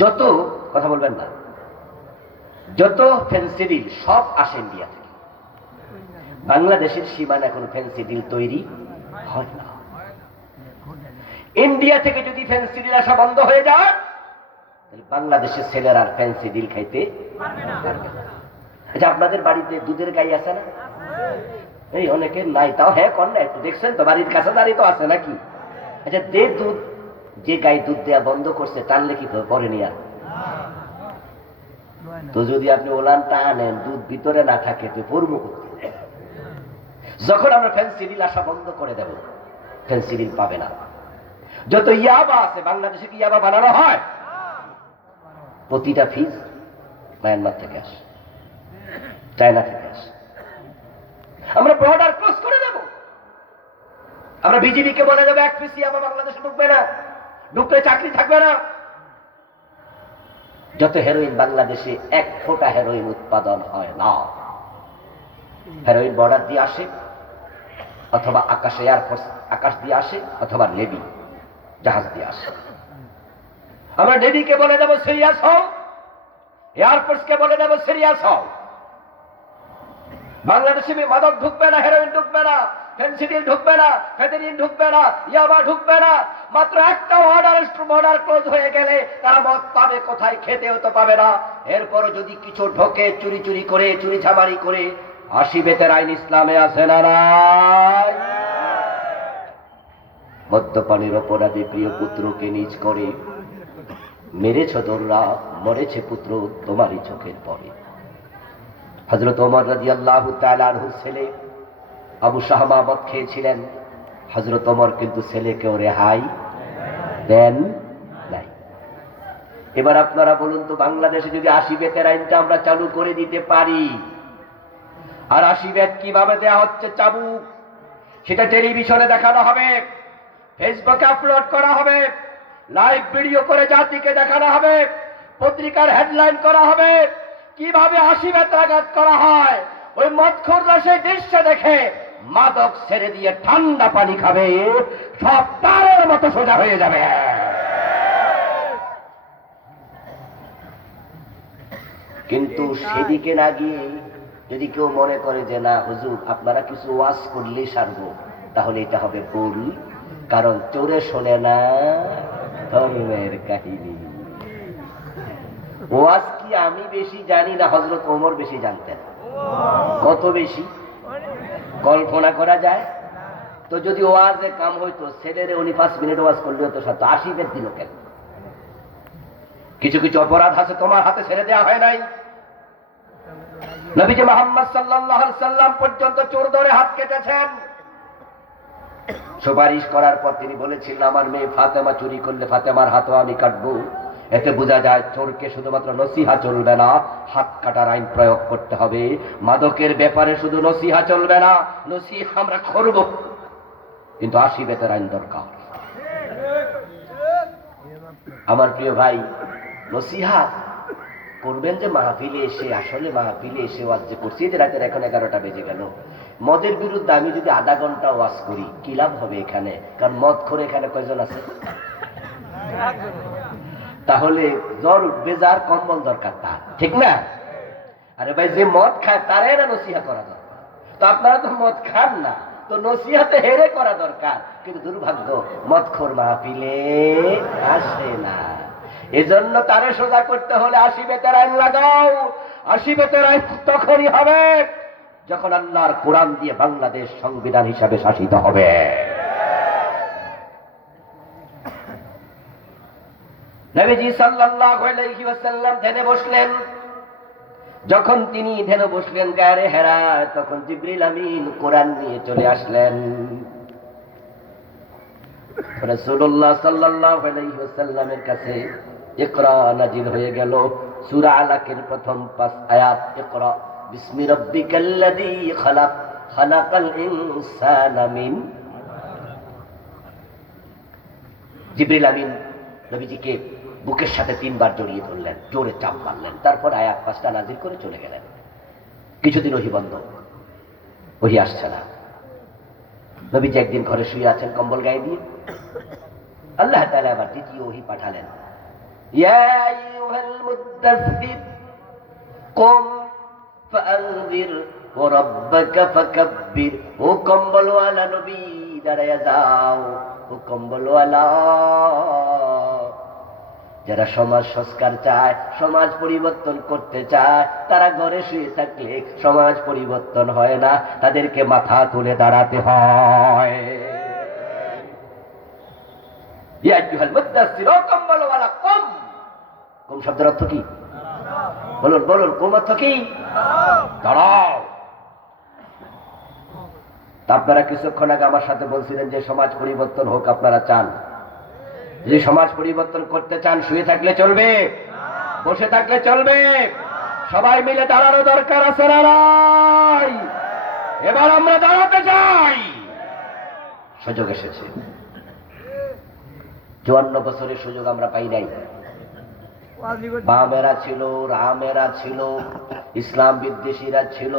যত কথা বলবেন না, যত ফেন্সিডিল সব আসে ইন্ডিয়া থেকে। বাংলাদেশের সীমানা কোনো ফেন্সিডিল তৈরি হয় না। ইন্ডিয়া থেকে যদি ফেন্সিডিল আসা বন্ধ হয়ে যায়, তাহলে বাংলাদেশের ছেলেরা আর ফেন্সিডিল খাইতে পারবে না। আচ্ছা, আপনাদের বাড়িতে দুধের গাই আছে না? এই অনেকে নাই, তাও হ্যাঁ কর না, একটু দেখছেন তো বাড়ির কাছে দাঁড়িয়ে তো আছে নাকি? আচ্ছা, দুধ, যে গাই দুধ দেয়া বন্ধ করছে, টানলে কি পরেনি আর? তো যদি আপনি ওলানটা আনেন, দুধ ভিতরে না থাকে, তো পড়বো করতে। যখন আমরা ফেন্সিডিল আসা বন্ধ করে দেব, ফেন্সিডিল পাবে না। যত ইয়াবা আছে, বাংলাদেশে কি ইয়াবা বানানো হয়? প্রতিটা ফিজ মায়ানমার থেকে আসে, চায়না থেকে আসে। আমরা বর্ডার ক্লোজ করে দেব। আমরা বিজেপিকে বলে দেবো এক পিস ইয়াবা বাংলাদেশে ঢুকবে না, ঢুকলে চাকরি থাকবে না। যত হেরোইন বাংলাদেশে, 1 ফোঁটা হেরোইন উৎপাদন হয় না। হেরোইন বর্ডার দিয়ে আসে, অথবা আকাশে এয়ারফোর্স আকাশ দিয়ে আসে, অথবা নেভি জাহাজ দিয়ে আসে। আমরা নেভিকে বলে দেবো সিরিয়াস হও, এয়ারফোর্সকে বলে দেবো সিরিয়াস হও। বাংলাদেশে মাদক ঢুকবে না, হেরোইন ঢুকবে না, ফেন্সিডিল ঢুকবে না, ফেন্সিডিল ঢুকবে না, ইয়াবা ঢুকবে না। মাত্র একটা বর্ডার ক্লোজ হয়ে গেলে তারা মদ পাবে কোথায়? খেতেও তো পাবে না। এরপরও যদি কিছু ঢোকে চুরি করে, চুরি ঝামারি করে, 80 বেতের আইন ইসলামে আছে না নাই? মদ্যপানের অপরাধে প্রিয় পুত্রকে নিজ করে মেরেছ তোমরা, মরেছে পুত্র তোমারই চোখের পরে। হযরত ওমর রাদিয়াল্লাহু তাআলা আনহুর ছেলে আবু শাহমা মদ খেয়েছিলেন। হযরত ওমর কিন্তু ছেলেকেও রেহাই দেন নাই। এবার আপনারা বলুন তো, বাংলাদেশে যদি 80 বেতের আইনটা আমরা চালু করে দিতে পারি, আর 80 বেত কিভাবে দেয়া হচ্ছে চাবুক, সেটা টেলিভিশনে দেখানো হবে, ফেসবুকে আপলোড করা হবে, লাইভ ভিডিও করে জাতিকে দেখানো হবে, পত্রিকার হেডলাইন করা হবে, কিভাবে 80 বেত আঘাত করা হয়। ওই মদখোররা সেই দৃশ্য দেখে মাদক ছেড়ে দিয়ে ঠান্ডা পানি খাবে, সব তারের মতো সোজা হয়ে যাবে। কিন্তু সেদিকে না গিয়ে যদি কেউ মনে করে যে না হুজুর আপনারা কিছু ওয়াজ করলেই সারবো, তাহলে এটা হবে ভুল। কারণ চোরে শোনে না ধর্মের কাহিনী। ওয়াজ কি আমি বেশি জানি না হযরত ওমর বেশি জানতেন? কত বেশি কল্পনা করা যায়? তো যদি ওয়াজে কাম হইতো, ছেলেরে উনি 5 মিনিট ওয়াজ করলে হতো, 80 বেত দিল কেন? কিছু কিছু অপরাধ আছে তোমার হাতে ছেড়ে দেওয়া হয় নাই। নবীজি মুহাম্মদ সাল্লাল্লাহু আলাইহি সাল্লাম পর্যন্ত চোর ধরে হাত কেটেছেন। সুপারিশ করার পর তিনি বলেছিলেন আমার মেয়ে ফাতেমা চুরি করলে ফাতেমার হাতও আমি কাটবো। এতে বোঝা যায় চোরকে শুধুমাত্র নসিহা চলবে না, হাত কাটার আইন প্রয়োগ করতে হবে। মাদকের ব্যাপারে শুধু নসিহা চলবে না, নসিহা আমরা করব, কিন্তু 80 বেতের আইন দরকার। আমার প্রিয় ভাই, নসিহা করবেন যে মাহফিলে এসে, আসলে মাহফিলে এসে ওয়াজ যে করছি, যে রাতের এখন 11টা বেজে গেল, মদের বিরুদ্ধে আমি যদি আধা ঘন্টা ওয়াজ করি কি লাভ হবে এখানে? কারণ মদ করে এখানে কয়জন আছে? তাহলে জ্বর উঠবে যার, কম্বল দরকার তার, ঠিক না? আরে ভাই যে মদ খায় তারে না নসিহা করা দরকার। তো আপনারা তো মদ খান না, তো নসিহাতে হেরে করা দরকার। কিন্তু দুর্ভাগ্য, মদখোর মাহফিলে আসে না। এজন্য তারে সোজা করতে হলে 80 বেতের আইন লাগাও। 80 বেতের আইন তখনই হবে যখন আল্লাহর কোরআন দিয়ে বাংলাদেশ সংবিধান হিসাবে শাসিত হবে। নবীজি সাল্লাল্লাহু আলাইহি ওয়াসাল্লাম ধ্যানে বসলেন। যখন তিনি ধ্যানে বসলেন গায়ে হেরা, তখন জিবরিল আমিন কোরআন নিয়ে চলে আসলেন। রাসূলুল্লাহ সাল্লাল্লাহু আলাইহি ওয়াসাল্লামের কাছে ইকরা নাজিল হয়ে গেল। সূরা আলাকের প্রথম 5 আয়াত, ইকরা বিসমি রাব্বিকাল্লাযী খালাক, খালাকাল ইনসানা মিন। জিবরিল আমিন নবীজিকে বুকের সাথে 3 বার জড়িয়ে ধরলেন, জোরে চাপ মারলেন, তারপর আয়াত 5টা নাজিল করে চলে গেলেন। কিছুদিন ওহী বন্ধ, ওহী আসছে না। নবীজি একদিন ঘরে শুয়ে আছেন কম্বল গায়ে দিয়ে, আল্লাহ তাআলা আবার দ্বিতীয় ওহী পাঠালেন। ইয়া আইয়ুহাল মুদ্দাসসির কুম ফাআনজির ওয়া রাব্বাকা ফাকাব্বির। ও কম্বলওয়ালা নবী, দাঁড়ায়া যাও। ও কম্বলওয়ালা, যারা সমাজ সংস্কার চায়, সমাজ পরিবর্তন করতে চায়, তারা ঘরে শুয়ে থাকলে সমাজ পরিবর্তন হয় না, তাদেরকে মাথা তুলে দাঁড়াতে হয়। ইয়া আইয়ুহাল মুদ্দাসসির, ও কম্বলওয়ালা কুম। কুম শব্দের অর্থ কি? বলুন বলুন, কুম অর্থ কি? দাঁড়াও। আপনারা কিছুক্ষণ আগে আমার সাথে বলছিলেন যে সমাজ পরিবর্তন হোক আপনারা চান। যদি সমাজ পরিবর্তন করতে চান, শুয়ে থাকলে চলবে? বসে থাকলে চলবে? সবাই মিলে দাঁড়ানো দরকার আছে না নাই? এবার আমরা দাঁড়াতে চাই। সুযোগ এসেছে, 54 বছরের সুযোগ আমরা পাই নাই। বামেরা ছিল, রামেরা ছিল, ইসলাম বিদ্বেষীরা ছিল।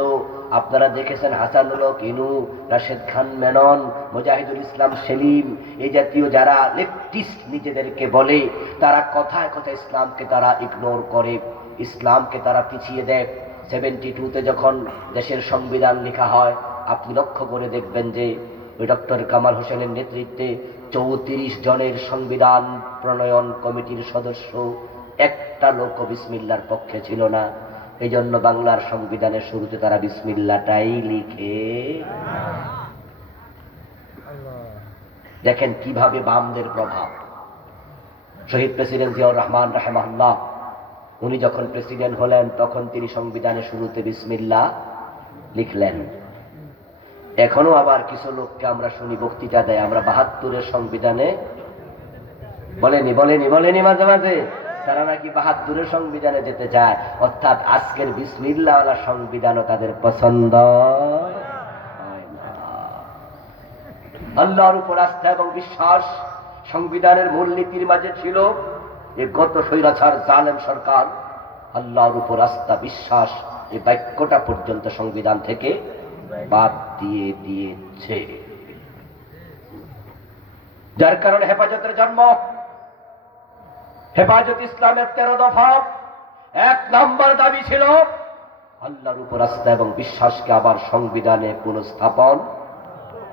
আপনারা দেখেছেন হাসানুল হক ইনু, রাশেদ খান মেনন, মুজাহিদুল ইসলাম সেলিম, এই জাতীয় যারা লেফটিস্ট নিজেদেরকে বলে, তারা কথায় কথায় ইসলামকে তারা ইগনোর করে, ইসলামকে তারা পিছিয়ে দেয়। 72-তে যখন দেশের সংবিধান লেখা হয়, আপনি লক্ষ্য করে দেখবেন যে ওই ডক্টর কামাল হোসেনের নেতৃত্বে 34 জনের সংবিধান প্রণয়ন কমিটির সদস্য একটা লোক বিসমিল্লাহর পক্ষে ছিল না। এই জন্য বাংলার সংবিধানের শুরুতে তারা বিসমিল্লাটাই লিখে। দেখেন কিভাবে বামদের প্রভাব। শহীদ প্রেসিডেন্ট জিয়াউর রহমান রাহিমাহুল্লাহ উনি যখন প্রেসিডেন্ট হলেন তখন তিনি সংবিধানের শুরুতে বিসমিল্লাহ লিখলেন। এখনো আবার কিছু লোককে আমরা শুনি বক্তৃতা দেয়, আমরা ৭২-এর সংবিধানে বলেনি মাঝে মাঝে তারা নাকি ৭২-এর সংবিধানে যেতে চায়, অর্থাৎ আজকের বিসমিল্লাহওয়ালা সংবিধানও তাদের পছন্দ হয় না। আল্লাহর উপর আস্থা এবং বিশ্বাস সংবিধানের মূলনীতির মাঝে ছিল। এই গত স্বৈরাচার জালেম সরকার আল্লাহর উপর আস্থা বিশ্বাস এই বাক্যটা পর্যন্ত সংবিধান থেকে বাদ দিয়ে দিয়েছে, যার কারণে হেফাজতের জন্ম। হেফাজত ইসলামের 13 দফা 1 নম্বর দাবি ছিল আল্লাহর উপর আস্থা এবং বিশ্বাসকে আবার সংবিধানে পুনঃস্থাপন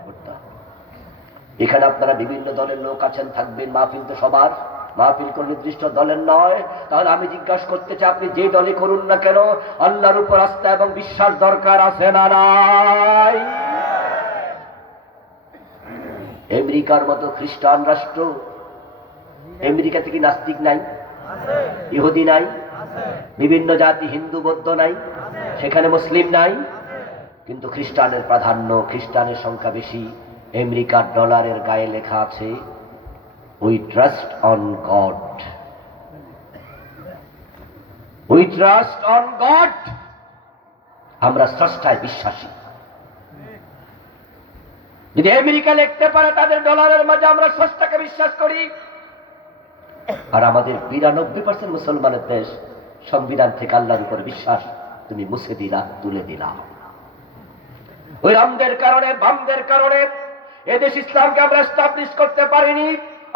করতে হবে। এখানে আপনারা বিভিন্ন দলের লোক আছেন, থাকবেন, মাহফিল তো সবার, মাহফিল কোন নির্দিষ্ট দলের নয়। তাহলে আমি জিজ্ঞাসা করতে চাই, আপনি যে দলই করুন না কেন আল্লাহর উপর আস্থা এবং বিশ্বাস দরকার আছে না নাই? আমেরিকার মতো খ্রিস্টান রাষ্ট্র, আমেরিকাতে কি নাস্তিক নাই? ইহুদি নাই? বিভিন্ন জাতি হিন্দু বৌদ্ধ নাই? সেখানে মুসলিম নাই? কিন্তু খ্রিস্টানের প্রাধান্য, খ্রিস্টানের সংখ্যা বেশি। আমেরিকার ডলারের গায়ে লেখা আছে we trust on god, we trust on god. আমরা স্রষ্টায় বিশ্বাসী। যদি আমেরিকা লিখতে পারে তাদের ডলারের মাঝে আমরা স্রষ্টাকে বিশ্বাস করি, আর আমাদের 92% মুসলমানের দেশ সংবিধান থেকে আল্লাহর উপর বিশ্বাস তুমি মুছে দিলা, তুলে দিলা। ওই রামদের কারণে, বামদের কারণে এদেশ ইসলামকে আমরা এস্টাবলিশ করতে পারিনি।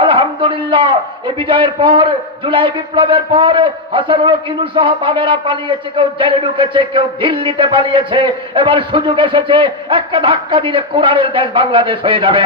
আলহামদুলিল্লাহ এই বিজয়ের পর, জুলাই বিপ্লবের পর হাসানুল হক ইনু সহ বামেরা পালিয়েছে, কেউ জেলে ঢুকেছে, কেউ দিল্লিতে পালিয়েছে। এবার সুযোগ এসেছে, একটা ধাক্কা দিলে কোরআনের দেশ বাংলাদেশ হয়ে যাবে।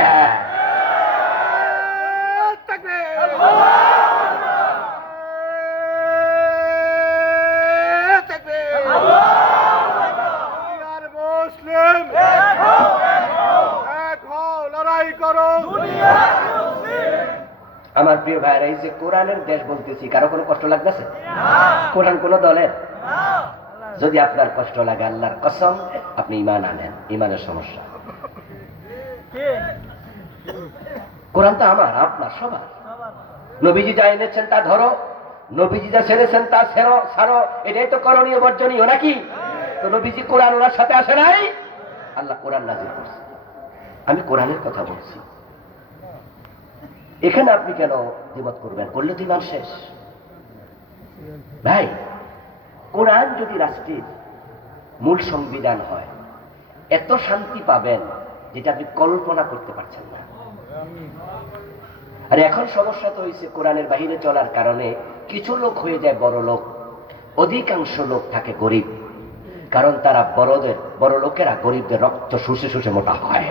আমার প্রিয় ভাইরা, এই যে কোরআনের দেশ বলতেছি, কারো কোনো কষ্ট লাগতেছে? কোরআন কোন দলের? যদি আপনার কষ্ট লাগে আল্লাহর কসম আপনি ঈমান আনেন, ঈমানের সমস্যা। কোরআন তো আমার, আপনার, সবার। নবীজি যা এনেছেন তা ধরো, নবীজি যা ছেড়েছেন তা ছাড়ো, এটাই তো করণীয় বর্জনীয় নাকি? তো নবীজি কোরআন ওনার সাথে আসে নাই, আল্লাহ কোরআন নাযিল করছে। আমি কোরআনের কথা বলছি। এখানে আপনি কেন দ্বিমত করবেন? করলে তো ঈমান শেষ। ভাই, কোরআন যদি রাষ্ট্রের মূল সংবিধান হয়, এত শান্তি পাবেন যেটা আপনি কল্পনা করতে পারছেন না। আর এখন সমস্যা তো হয়েছে, কোরআনের বাহিরে চলার কারণে কিছু লোক হয়ে যায় বড় লোক, অধিকাংশ লোক থাকে গরিব। কারণ তারা বড় লোকেরা গরিবদের রক্ত শুষে শুষে মোটা হয়।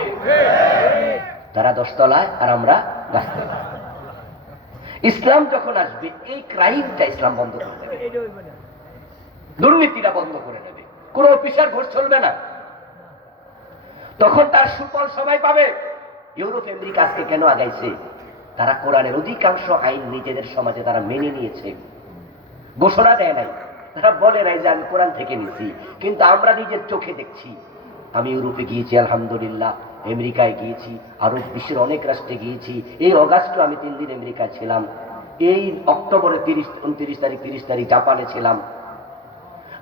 তারা 10 তলায় আর আমরা গাছতলায়। ইসলাম যখন আসবে এই ক্রাইমটা ইসলাম বন্ধ করে দেবে, দুর্নীতিটা বন্ধ করে দেবে, কোন অফিসার ঘোষ চলবে না। তখন তার সুফল সবাই পাবে। ইউরোপ আমেরিকা আজকে কেন আগাইছে? তারা কোরআনের অধিকাংশ আইন নিজেদের সমাজে তারা মেনে নিয়েছে, ঘোষণা দেয় নাই, তারা বলে নাই যে আমি কোরআন থেকে নিছি। কিন্তু আমরা নিজের চোখে দেখছি। আমি ইউরোপে গিয়েছি আলহামদুলিল্লাহ, আমেরিকায় গিয়েছি, আরো বিশ্বের অনেক রাষ্ট্রে গিয়েছি। এই অগাস্টে আমি 3 দিন আমেরিকায় ছিলাম। এই অক্টোবরে 29 তারিখ 30 তারিখ জাপানে ছিলাম।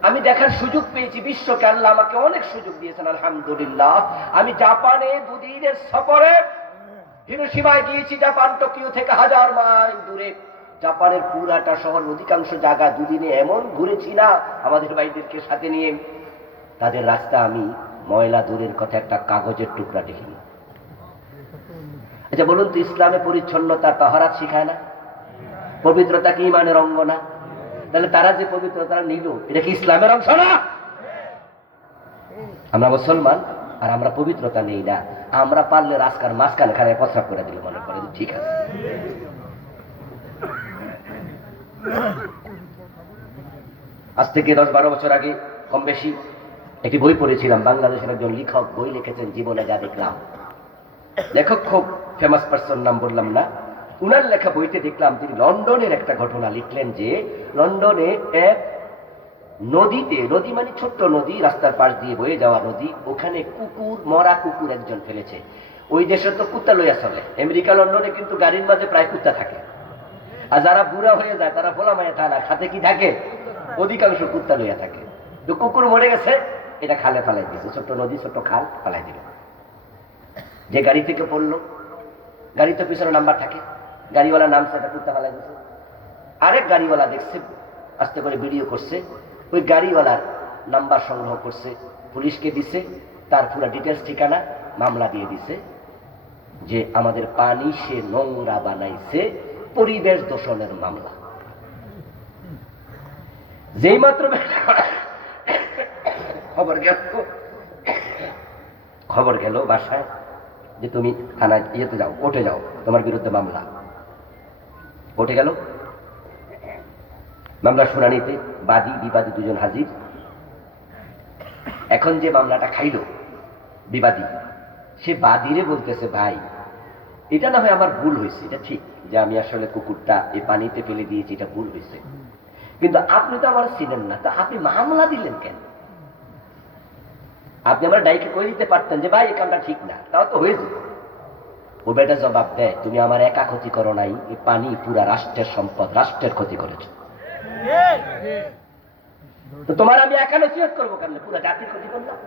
আমি দেখার সুযোগ পেয়েছি বিশ্বকে। আল্লাহ আমাকে অনেক সুযোগ দিয়েছেন আলহামদুলিল্লাহ। আমি জাপানে 2 দিনের সফরে হিরোশিমায় গিয়েছি। জাপান টোকিও থেকে 1000 মাইল দূরে। জাপানের পুরাটা শহর, অধিকাংশ জায়গা 2 দিনে এমন ঘুরেছি না আমাদের ভাইদেরকে সাথে নিয়ে। তাদের রাস্তা আমি ময়লা দূরের কথা, একটা কাগজের টুকরা দেখিনি। আচ্ছা বলুন তো, ইসলামে পরিচ্ছন্নতা তাহারাত শিখায় না? পবিত্রতা কি ঈমানের অঙ্গ না? তাহলে তারা যে পবিত্রতা নিল, এটা কি ইসলামের অংশ না? আমরা মুসলমান আর আমরা পবিত্রতা নেই না। আমরা পারলে রাস্তার মাঝখানে খানে প্রস্রাব করে দিলে মনে করে ঠিক আছে। আজ থেকে 10-12 বছর আগে কম বেশি একটি বই পড়েছিলাম। বাংলাদেশের একজন লেখক বই লিখেছেন জীবনে যা দেখলাম। লেখক খুব ফেমাস পার্সন, নাম বললাম না। উনার লেখা বইতে দেখলাম তিনি লন্ডনের একটা ঘটনা লিখলেন যে লন্ডনে এক নদীতে, নদী মানে ছোট্ট নদী, রাস্তার পাশ দিয়ে বয়ে যাওয়া নদী, ওখানে কুকুর, মরা কুকুর একজন ফেলেছে। ওই দেশে তো কুত্তা লইয়া চলে। আমেরিকা লন্ডনে কিন্তু গাড়ির মাঝে প্রায় কুত্তা থাকে, আর যারা বুড়া হয়ে যায় তারা ভোলা মায়া থানা খাতে কি থাকে, অধিকাংশ কুত্তা লইয়া থাকে। তো কুকুর মরে গেছে, এটা খালে ফেলাই দিয়েছে, ছোট্ট নদী ছোট্ট খাল ফেলাই দিল। যে গাড়ি থেকে পড়লো, গাড়ি তো পিছনে নাম্বার থাকে, গাড়িওয়ালা নামছে, একটা কুত্তা ফেলাই দিয়েছে। আরেক গাড়িওয়ালা দেখছে, আস্তে করে ভিডিও করছে, ওই গাড়িওয়ালার নাম্বার সংগ্রহ করছে, পুলিশকে দিছে, তার পুরো ডিটেলস ঠিকানা, মামলা দিয়ে দিছে যে আমাদের পানি সে নোংরা বানাইছে, পরিবেশ দূষণের মামলা। যেই মাত্র খবর গেল বাসায় যে তুমি থানায় ইয়েতে যাও, কোর্টে যাও, তোমার বিরুদ্ধে মামলা। কোর্টে গেল, মামলা শুনানিতে বাদী বিবাদী দুজন হাজির। এখন যে মামলাটা খাইল বিবাদী, সে বাদীরে বলতেছে, ভাই এটা না হয় আমার ভুল হয়েছে, এটা ঠিক যে আমি আসলে কুকুরটা এই পানিতে ফেলে দিয়েছি, এটা ভুল হয়েছে, কিন্তু আপনি তো আমার ছিলেন না, তা আপনি মামলা দিলেন কেন? আপনি আমার ডাইকে করে দিতে পারতেন যে ভাই এই কামটা ঠিক না, তাও তো হয়ে যেত। ও বেটা জবাব দেয়, তুমি আমার একা ক্ষতি করো নাই, এই পানি পুরা রাষ্ট্রের সম্পদ, রাষ্ট্রের ক্ষতি করেছ। তো তোমার আমি একা নসিহত করবো কেন, পুরা জাতির ক্ষতি করলাম।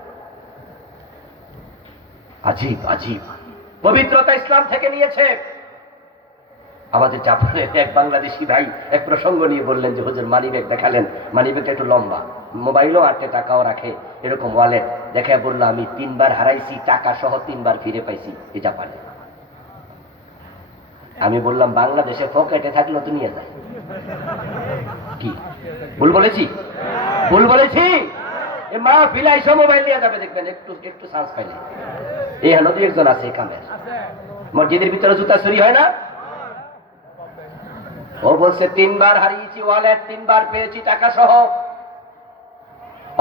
আজীব আজীব পবিত্রতা ইসলাম থেকে নিয়েছে। আমাদের জাপানের এক বাংলাদেশি ভাই এক প্রসঙ্গ নিয়ে বললেন যে হুজুর মানিব্যাগ দেখালেন, মানিব্যাগটা একটু লম্বা, মোবাইলও 8 টাকাও রাখে, এরকম ওয়ালেট দেখে বললো আমি 3 বার হারাইছি, টাকা সহ 3 বার ফিরে পাইছি এই জাপানে। আমি বললাম বাংলাদেশে পকেটে থাকলেও তো নিয়ে যায়। কি ভুল বলেছি? ভুল বলেছি? মা ফিলাই সব মোবাইল নিয়ে যাবে, দেখবেন একটু একটু চান্স পাইলে। এই নদী একজন আছে কামের, মসজিদের ভিতরে জুতা চুরি হয় না? ও বলছে 3 বার হারিয়েছি ওয়ালেট, 3 বার পেয়েছি টাকা সহ।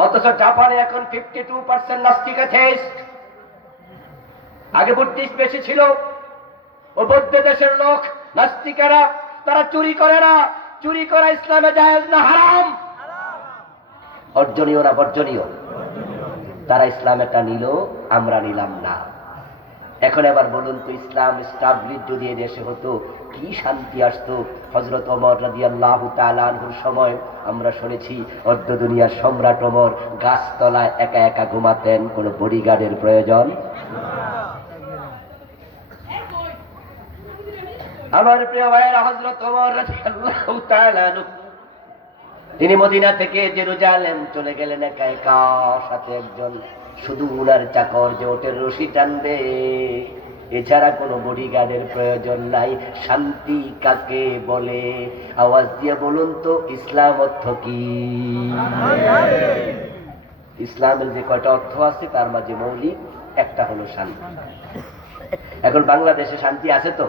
অথচ জাপানে এখন 52% নাস্তিক অ্যাথেইস্ট। আগে বুদ্ধিস্ট বেশি ছিল। ও বৌদ্ধ দেশের লোক নাস্তিকেরা, তারা চুরি করে না। চুরি করা ইসলামে জায়েজ না, হারাম। অর্জনীয় না বর্জনীয়? তারা ইসলামেরটা নিল, আমরা নিলাম না। এখন এবার বলুন তো, ইসলাম এস্টাবলিশ যদি এই দেশে হতো, কি শান্তি আসতো। হযরত ওমর রাদিয়াল্লাহু তাআলা আনহুর সময় আমরা শুনেছি অর্ধ দুনিয়ার সম্রাট ওমর গাছতলায় একা একা ঘুমাতেন, কোন বডিগার্ডের প্রয়োজন। আমার প্রিয় ভাইয়েরা, হযরত ওমর রাদিয়াল্লাহু তাআলা আনহু তিনি মদিনা থেকে জেরুজালেম চলে গেলেন একা একা, সাথে একজন শুধু উনার চাকর যে ওটের রশি টানবে, এছাড়া কোনো বডিগার্ডের প্রয়োজন নাই। শান্তি কাকে বলে? আওয়াজ দিয়ে বলুন তো, ইসলাম অর্থ কি? ইসলামের যে কয়টা অর্থ আছে তার মাঝে মৌলিক একটা হলো শান্তি। এখন বাংলাদেশে শান্তি আছে তো?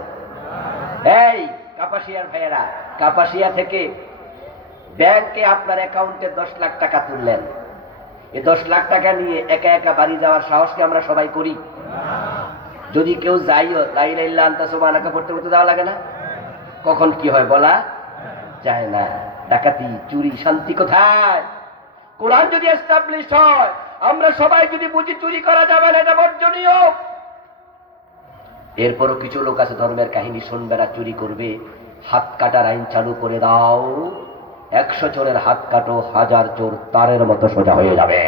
এই কাপাসিয়ার ভাইয়েরা, কাপাসিয়া থেকে ব্যাংকে আপনার অ্যাকাউন্টে 10 লাখ টাকা তুললেন, এই 10 লাখ টাকা নিয়ে একা একা বাড়ি যাওয়ার সাহস কি আমরা সবাই করি? যদি কেউ যাইও, লা ইলাহা ইল্লা আনতা সুবহানাকা পড়তে পড়তে যাওয়া লাগে না? কখন কি হয় বলা যায় না। ডাকাতি, চুরি, শান্তি কোথায়? কোরআন যদি এস্টাবলিশ হয়, আমরা সবাই যদি বুঝি চুরি করা যাবে না, এটা বর্জনীয়। এরপরও কিছু লোক আছে ধর্মের কাহিনী শুনবে না, চুরি করবে। হাত কাটার আইন চালু করে দাও, 100 চোরের হাত কাটো, 1000 চোর তারের মতো সোজা হয়ে যাবে।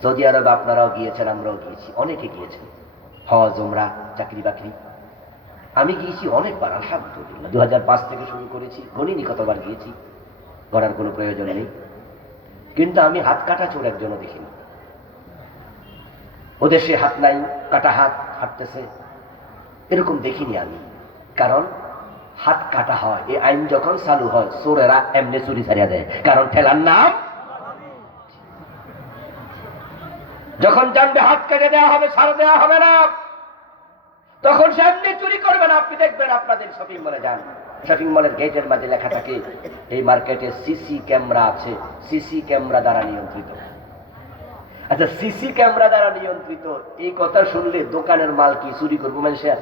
সৌদি আরব আপনারাও গিয়েছেন, আমরাও গিয়েছি, অনেকে গিয়েছেন, হজ, উমরা, চাকরি বাকরি। আমি গিয়েছি অনেকবার, আলহামদুলিল্লাহ। 2005 থেকে শুরু করেছি, গণিনি কতবার গিয়েছি, করার কোনো প্রয়োজন নেই। কিন্তু আমি হাত কাটা চোর একজনও দেখিনি। ওদের সে হাত নাই, কাটা হাত হাঁটতেছে, এরকম দেখিনি আমি। কারণ হাত কাটা হয়, এই আইন যখন চালু হয়, চোরেরা এমনি চুরি ছাড়িয়ে দেয়, কারণ ঠেলার নাম। যখন জানবে হাত কেটে দেওয়া হবে, ছাড় দেওয়া হবে না, তখন সে এমনি চুরি করবেন, আপনি দেখবেন আপনাদের শপিং মলে যান, শপিং মলের গেটের মাঝে লেখা থাকে এই মার্কেটে সিসি ক্যামেরা আছে, সিসি ক্যামেরা দ্বারা নিয়ন্ত্রিত। আচ্ছা, সিসি ক্যামেরা দ্বারা নিয়ন্ত্রিত এই কথা শুনলে দোকানের মাল কি চুরি করবো মানুষের?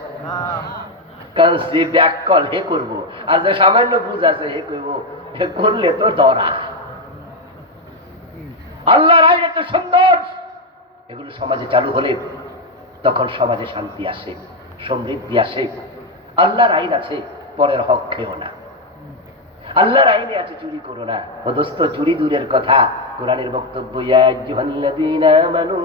কারণ সে ব্যাক কল হে করবো, আর যে সামান্য বুঝ আছে হে করবো, হে করলে তো ধরা। আল্লাহর আইন এত সুন্দর, এগুলো সমাজে চালু হলে তখন সমাজে শান্তি আসে, সমৃদ্ধি আসে। আল্লাহর আইন আছে পরের হক খেও না, আল্লাহর আইনে আছে চুরি করো না। ও দোস্ত, চুরি দূরের কথা, কোরআনের বক্তব্য ইয়া আইয়ুহাল্লাযীনা আমানু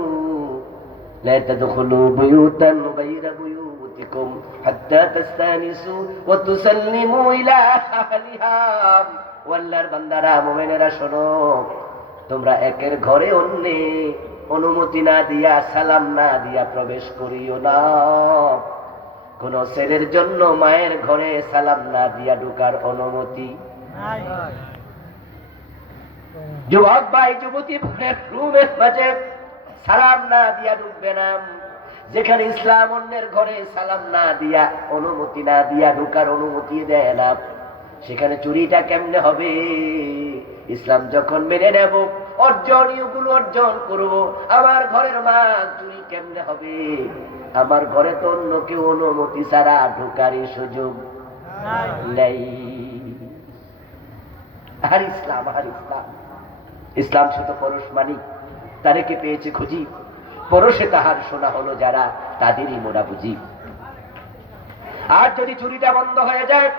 লা তাদখুলু বুয়ুতান গায়রা বুয়ুতিকুম হাত্তা তাস্তানিসু ওয়া তুসাল্লিমু ইলা আহলিহা। ও আল্লাহর বান্দারা, মুমিনেরা শোনো, তোমরা একের ঘরে অন্যে অনুমতি না দিয়া, সালাম না দিয়া প্রবেশ করিও না। কোন ছেলের জন্য মায়ের ঘরে সালাম না দিয়া ঢোকার অনুমতি। যুবক ভাই, যুবতী রুমের মাঝে সালাম না দিয়া ঢুকবে না। যেখানে ইসলাম অন্যের ঘরে সালাম না দিয়া, অনুমতি না দিয়া ঢোকার অনুমতি দেয় না, সেখানে চুরিটা কেমনে হবে? ইসলাম যখন মেনে নেব, অর্জনীয়গুলো অর্জন করব, আমার ঘরের মা চুরি কেমনে হবে? আমার ঘরে তো অন্য কেউ অনুমতি ছাড়া ঢোকারই সুযোগ নেই। আর ইসলাম, আর ইসলাম, ইসলাম শুধু পরশ মানিক, তারেকে পেয়েছে খুঁজি, পরশে তাহার শোনা হলো যারা, তাদেরই মোরা বুঝি। আর যদি চুরিটা বন্ধ হয়ে যায়,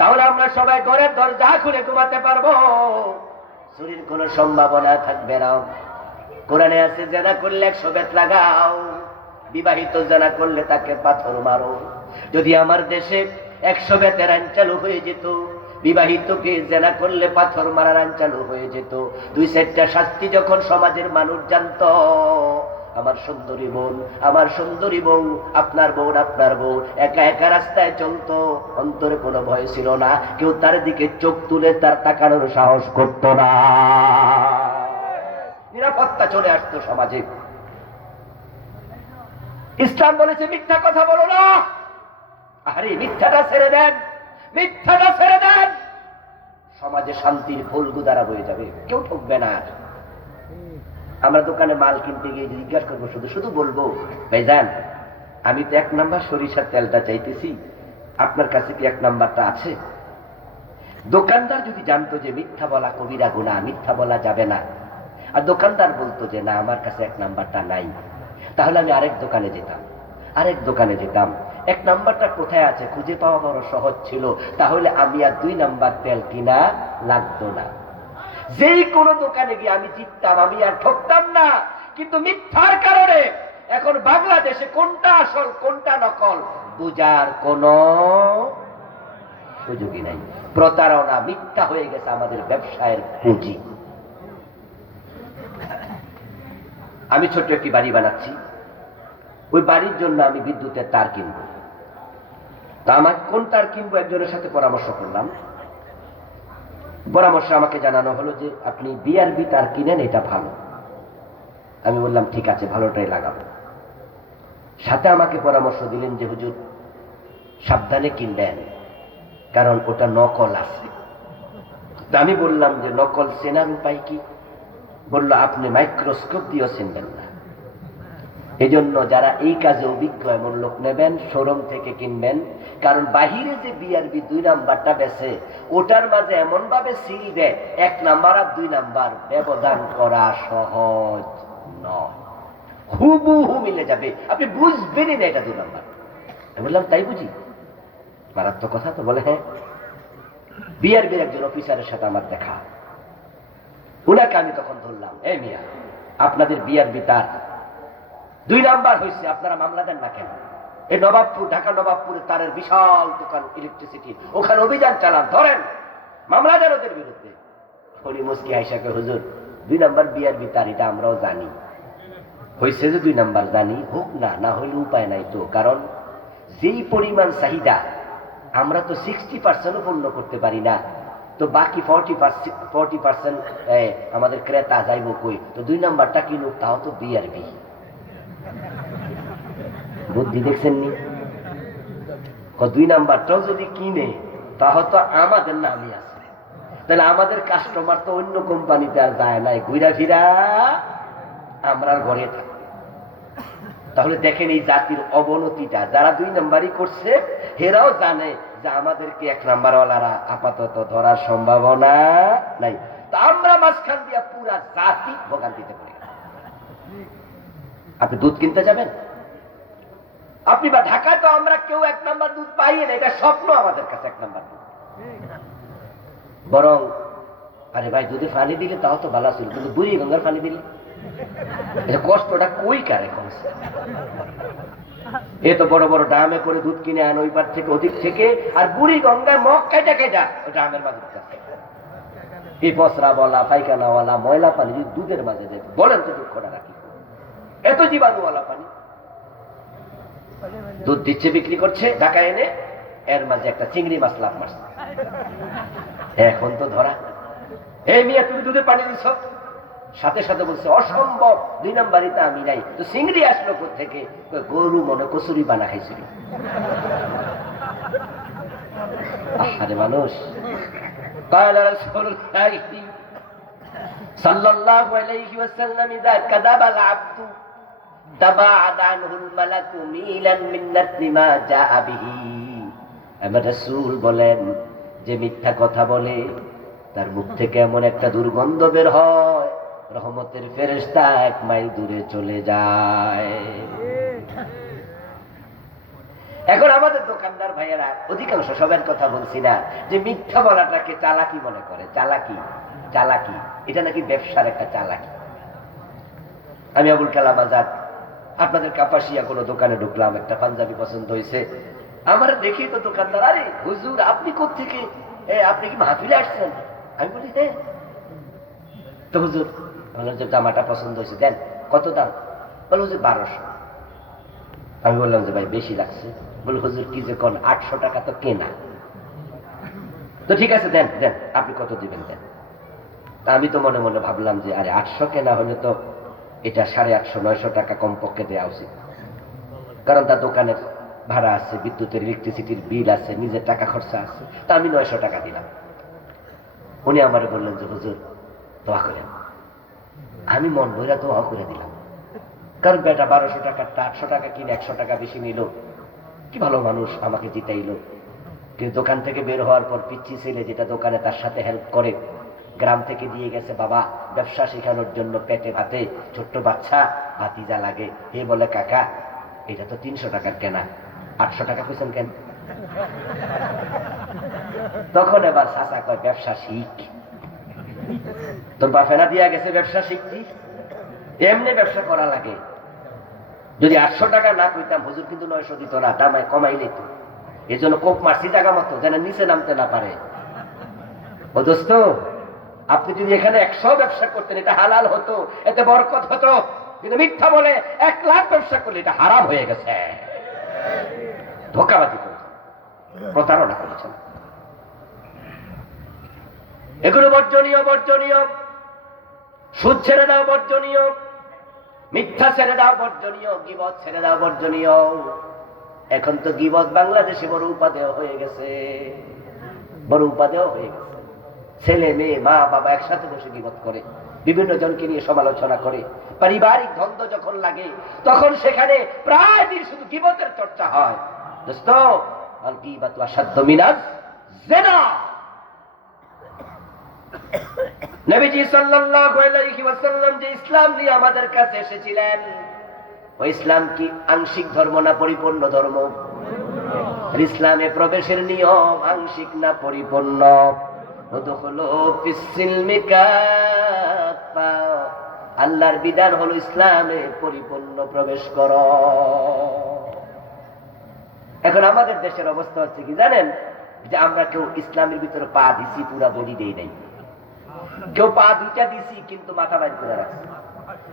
তাহলে আমরা সবাই ঘরের দরজা খুলে ঘুমাতে পারবো, চুরির কোনো সম্ভাবনা থাকবে না। কোরআনে আছে, জেনা করলে 100 বেত লাগাও, বিবাহিত জেনা করলে তাকে পাথর মারো। যদি আমার দেশে 100 বেতের আইন চালু হয়ে যেত, বিবাহিতকে জেনা করলে পাথর মারার আইন চালু হয়ে যেত, 2-4টা শাস্তি যখন সমাজের মানুষ জানত, আমার সুন্দরী বোন, আমার সুন্দরী বউ, আপনার বোন, আপনার বউ একা একা রাস্তায় চলতো, অন্তরে কোনো ভয় ছিল না, কেউ তার দিকে চোখ তুলে তার তাকানোর সাহস করত না, নিরাপত্তা চলে আসতো সমাজে। ইসলাম বলেছে মিথ্যা কথা বলো না। আরে মিথ্যাটা ছেড়ে দেন, মিথ্যাটা ছেড়ে দেন, সমাজে শান্তির ফুলগুদারা বয়ে যাবে, কেউ ঠকবে না। আমরা দোকানে মাল কিনতে গিয়ে জিজ্ঞাসা করবো, শুধু শুধু বলবো, ভাইজান আমি তো 1 নাম্বার সরিষার তেলটা চাইতেছি, আপনার কাছে কি 1 নাম্বারটা আছে? দোকানদার যদি জানতো যে মিথ্যা বলা কবিরা গুনাহ, মিথ্যা বলা যাবে না, আর দোকানদার বলতো যে না আমার কাছে 1 নাম্বারটা নাই, তাহলে আমি আরেক দোকানে যেতাম, আরেক দোকানে যেতাম। 1 নাম্বারটা কোথায় আছে খুঁজে পাওয়া বড় সহজ ছিল, তাহলে আমি আর 2 নাম্বার তেল কিনা লাগতো না। যেই কোনো দোকানে গিয়ে আমি জিততাম, আমি আর ঠকতাম না। কিন্তু মিথ্যার কারণে এখন বাংলাদেশে কোনটা আসল কোনটা নকল বুঝার কোন সুযোগই নাই। প্রতারণা, মিথ্যা হয়ে গেছে আমাদের ব্যবসায়ের পুঁজি। আমি ছোট্ট একটি বাড়ি বানাচ্ছি, ওই বাড়ির জন্য আমি বিদ্যুতের তার কিনবো। তা আমার কোন তার কিনবো একজনের সাথে পরামর্শ করলাম। পরামর্শ আমাকে জানানো হলো যে আপনি বিআরবি তার কিনেন, এটা ভালো। আমি বললাম ঠিক আছে, ভালোটাই লাগাবো। সাথে আমাকে পরামর্শ দিলেন যে হুজুর সাবধানে কিনবেন, কারণ ওটা নকল আছে। তা আমি বললাম যে নকল চেনার উপায় কি? বলল আপনি মাইক্রোস্কোপ দিয়েও চিনবেন না। এই জন্য যারা এই কাজে অভিজ্ঞ এমন লোক নেবেন, শোরুম থেকে কিনবেন। কারণ বাহিরে যে বিআরবি 2 নাম্বারটা বেছে, ওটার মাঝে এমন ভাবে সিল দেয় 1 নাম্বার আর 2 নাম্বার ব্যবধান করা সহজ নয়, হুবহু মিলে যাবে, আপনি বুঝবেনই না এটা 2 নাম্বার। আমি বললাম তাই বুঝি, মারাত্মক কথা তো। বলে হ্যাঁ। বিআরবির একজন অফিসারের সাথে আমার দেখা, ওনাকে আমি তখন ধরলাম, এই মিয়া আপনাদের বিআরবি তার 2 নাম্বার হয়েছে, আপনারা মামলা দেন না কেন? এই নবাবপুর, ঢাকা নবাবপুরে তারের বিশাল দোকান ইলেকট্রিসিটি, ওখানে অভিযান চালান, ধরেন, মামলা দেন ওদের বিরুদ্ধে। হরি মুস্কি আইসাকে, হুজুর 2 নাম্বার বিআরবি তার, এটা আমরাও জানি, হয়েছে যে 2 নাম্বার জানি, হোক না, না হইলে উপায় নাই তো। কারণ যেই পরিমাণ চাহিদা, আমরা তো 60% পূর্ণ করতে পারি না, তো বাকি 40% আমাদের ক্রেতা যাইব কই? তো 2 নাম্বারটা কিনুক, তাও তো বিআরবি। বুদ্ধি দেখছেন নি? 2 নাম্বারটাও যদি কিনে তাহলে তো আমাদের নামই আছে, তাহলে আমাদের কাস্টমার তো অন্য কোম্পানিতে আর যায় নাই, ঘুরা ফিরা আমরা ঘরে থাকি। তাহলে দেখেন এই জাতির অবনতিটা, যারা 2 নাম্বারই করছে হেরাও জানে যে আমাদেরকে 1 নাম্বারওয়ালারা আপাতত ধরার সম্ভাবনা নাই। তা আমরা মাঝখান দিয়া পুরা জাতি ভোগান্তিতে পড়ে গেল। আপনি দুধ কিনতে যাবেন, আপনি বা ঢাকায় তো আমরা কেউ 1 নাম্বার দুধ পাই না, এটা স্বপ্ন আমাদের কাছে 1 নাম্বার দুধ। বরং আরে ভাই দুধে পানি দিলে তাও তো ভালো ছিল, কিন্তু বুড়ি গঙ্গার পানি দিলে এটা কষ্টটা কই কারে কমছে। এ তো বড় বড় ড্রামে করে দুধ কিনে আন ওই পার থেকে ওদিক থেকে, আর বুড়ি গঙ্গায় মগ কেটে কেটে ওই ড্রামের মাঝে এই পচরা বলা পায়খানাওয়ালা ময়লা পানি যদি দুধের মাঝে দেয়, বলেন তো দুঃখটা রাখি, এত জীবাণুওয়ালা পানি দুধ দিচ্ছে, বিক্রি করছে ঢাকা এনে, এর মাঝে একটা চিংড়ি মাছ লাভ মারছে। এখন তো ধরা, এই মিয়া তুমি দুধে পানি দিচ্ছ, সাথে সাথে বলছে অসম্ভব, 2 নাম্বারই তো আমি নাই, তো চিংড়ি আসলো থেকে, গরু মনে কচুরি বানা খাইছিল। আরে মানুষ সাল্লাল্লাহু আলাইহি ওয়াসাল্লাম ইযা কাযাবাল আবদু তাবাআদ আনহুল মালাকু মিলান মিন নাতনি মা জাআ বিহি। আমার রাসূল বলেন, যে মিথ্যা কথা বলে তার মুখ থেকে এমন একটা দুর্গন্ধ বের হয়, রহমতের ফেরেশতা 1 মাইল দূরে চলে যায়। এখন আমাদের দোকানদার ভাইয়েরা অধিকাংশ সবার কথা বলছি না, যে মিথ্যা বলাটাকে চালাকি মনে করে। চালাকি চালাকি এটা নাকি ব্যবসার একটা চালাকি। আমি আবুল কালাম আজাদ আপনাদের কাপাসিয়া কোনো দোকানে ঢুকলাম, একটা পাঞ্জাবি পছন্দ হয়েছে, আমার দেখি তো দোকানদার, আরে হুজুর আপনি কোত্থেকে, আপনি কি মাহফিলে আসছেন? আমি বলি হ্যাঁ। তো হুজুর বললাম যে জামাটা পছন্দ হয়েছে, দেন। কত দাম? বল হুজুর 1200। আমি বললাম যে ভাই বেশি লাগছে। বল হুজুর কি যে কোন 800 টাকা তো কেনা। তো ঠিক আছে দেন দেন, আপনি কত দিবেন দেন। তা আমি তো মনে মনে ভাবলাম যে আরে 800 কেনা হলে তো এটা 850-900 টাকা কমপক্ষে দেওয়া উচিত, কারণ তার দোকানের ভাড়া আছে, বিদ্যুতের ইলেকট্রিসিটির বিল আছে, নিজের টাকা খরচা আছে। তা আমি 900 টাকা দিলাম। উনি আমারে বললেন যে হুজুর দোয়া করেন। আমি মন ভরে দোয়া করে দিলাম, কারণ বেটা 1200 টাকারটা 800 টাকা কিনে 100 টাকা বেশি নিল, কি ভালো মানুষ আমাকে জিতাইলো। কিন্তু দোকান থেকে বের হওয়ার পর পিচ্ছি ছেলে যেটা দোকানে তার সাথে হেল্প করে, গ্রাম থেকে দিয়ে গেছে বাবা ব্যবসা শেখানোর জন্য, পেটে ভাতে, ছোট্ট বাচ্চা ভাতিজা লাগে, এ বলে কাকা এটা তো 300 টাকার কেনা, 800 টাকা কইছেন কেন? তখন এবার চাচা কয় ব্যবসা শিখ, তোর বাপেরা দিয়া গেছে ব্যবসা শিখছি, এমনি ব্যবসা করা লাগে। যদি 800 টাকা না কইতাম হুজুর কিন্তু 900 দিত না, দামায় কমাইলে তো। এই জন্য কোপ মারছি জায়গা মতো, যেন নিচে নামতে না পারে। ও দোস্ত, আপনি যদি এখানে 100 ব্যবসা করতেন এটা হালাল হতো, এতে বরকত হতো, কিন্তু মিথ্যা বলে 1 লাখ ব্যবসা করলে এটা হারাম হয়ে গেছে। ধোঁকাবাজি করেছেন, প্রতারণা করেছেন। এগুলো বর্জনীয়, বর্জনীয়। সুদ ছেড়ে দাও, বর্জনীয়। মিথ্যা ছেড়ে দাও, বর্জনীয়। গীবত ছেড়ে দাও, বর্জনীয়। এখন তো গীবত বাংলাদেশে বড় উপাদেয় হয়ে গেছে, বড় উপাদেয় হয়ে গেছে। ছেলে মেয়ে মা বাবা একসাথে বসে গীবত করে, বিভিন্ন জনকে নিয়ে সমালোচনা করে। পারিবারিক দ্বন্দ্ব যখন লাগে তখন সেখানে প্রায় দিন শুধু গীবতের চর্চা হয়। দোস্ত, আল গীবাতু আশাদ্দু মিনাজ জিনা। নবীজি সাল্লাল্লাহু আলাইহি ওয়াসাল্লাম যে ইসলাম নিয়ে আমাদের কাছে এসেছিলেন, ওই ইসলাম কি আংশিক ধর্ম না পরিপূর্ণ ধর্ম? ইসলামে প্রবেশের নিয়ম আংশিক না পরিপূর্ণ? আল্লাহর বিধান হলো ইসলামে পরিপূর্ণ প্রবেশ করো। এখন আমাদের দেশের অবস্থা হচ্ছে কি জানেন, যে আমরা কেউ ইসলামের ভিতরে পা দিছি, পুরা বডি দেই নাই। কেউ পা 2টা দিছি কিন্তু মাথা বাইর করে রাখছি,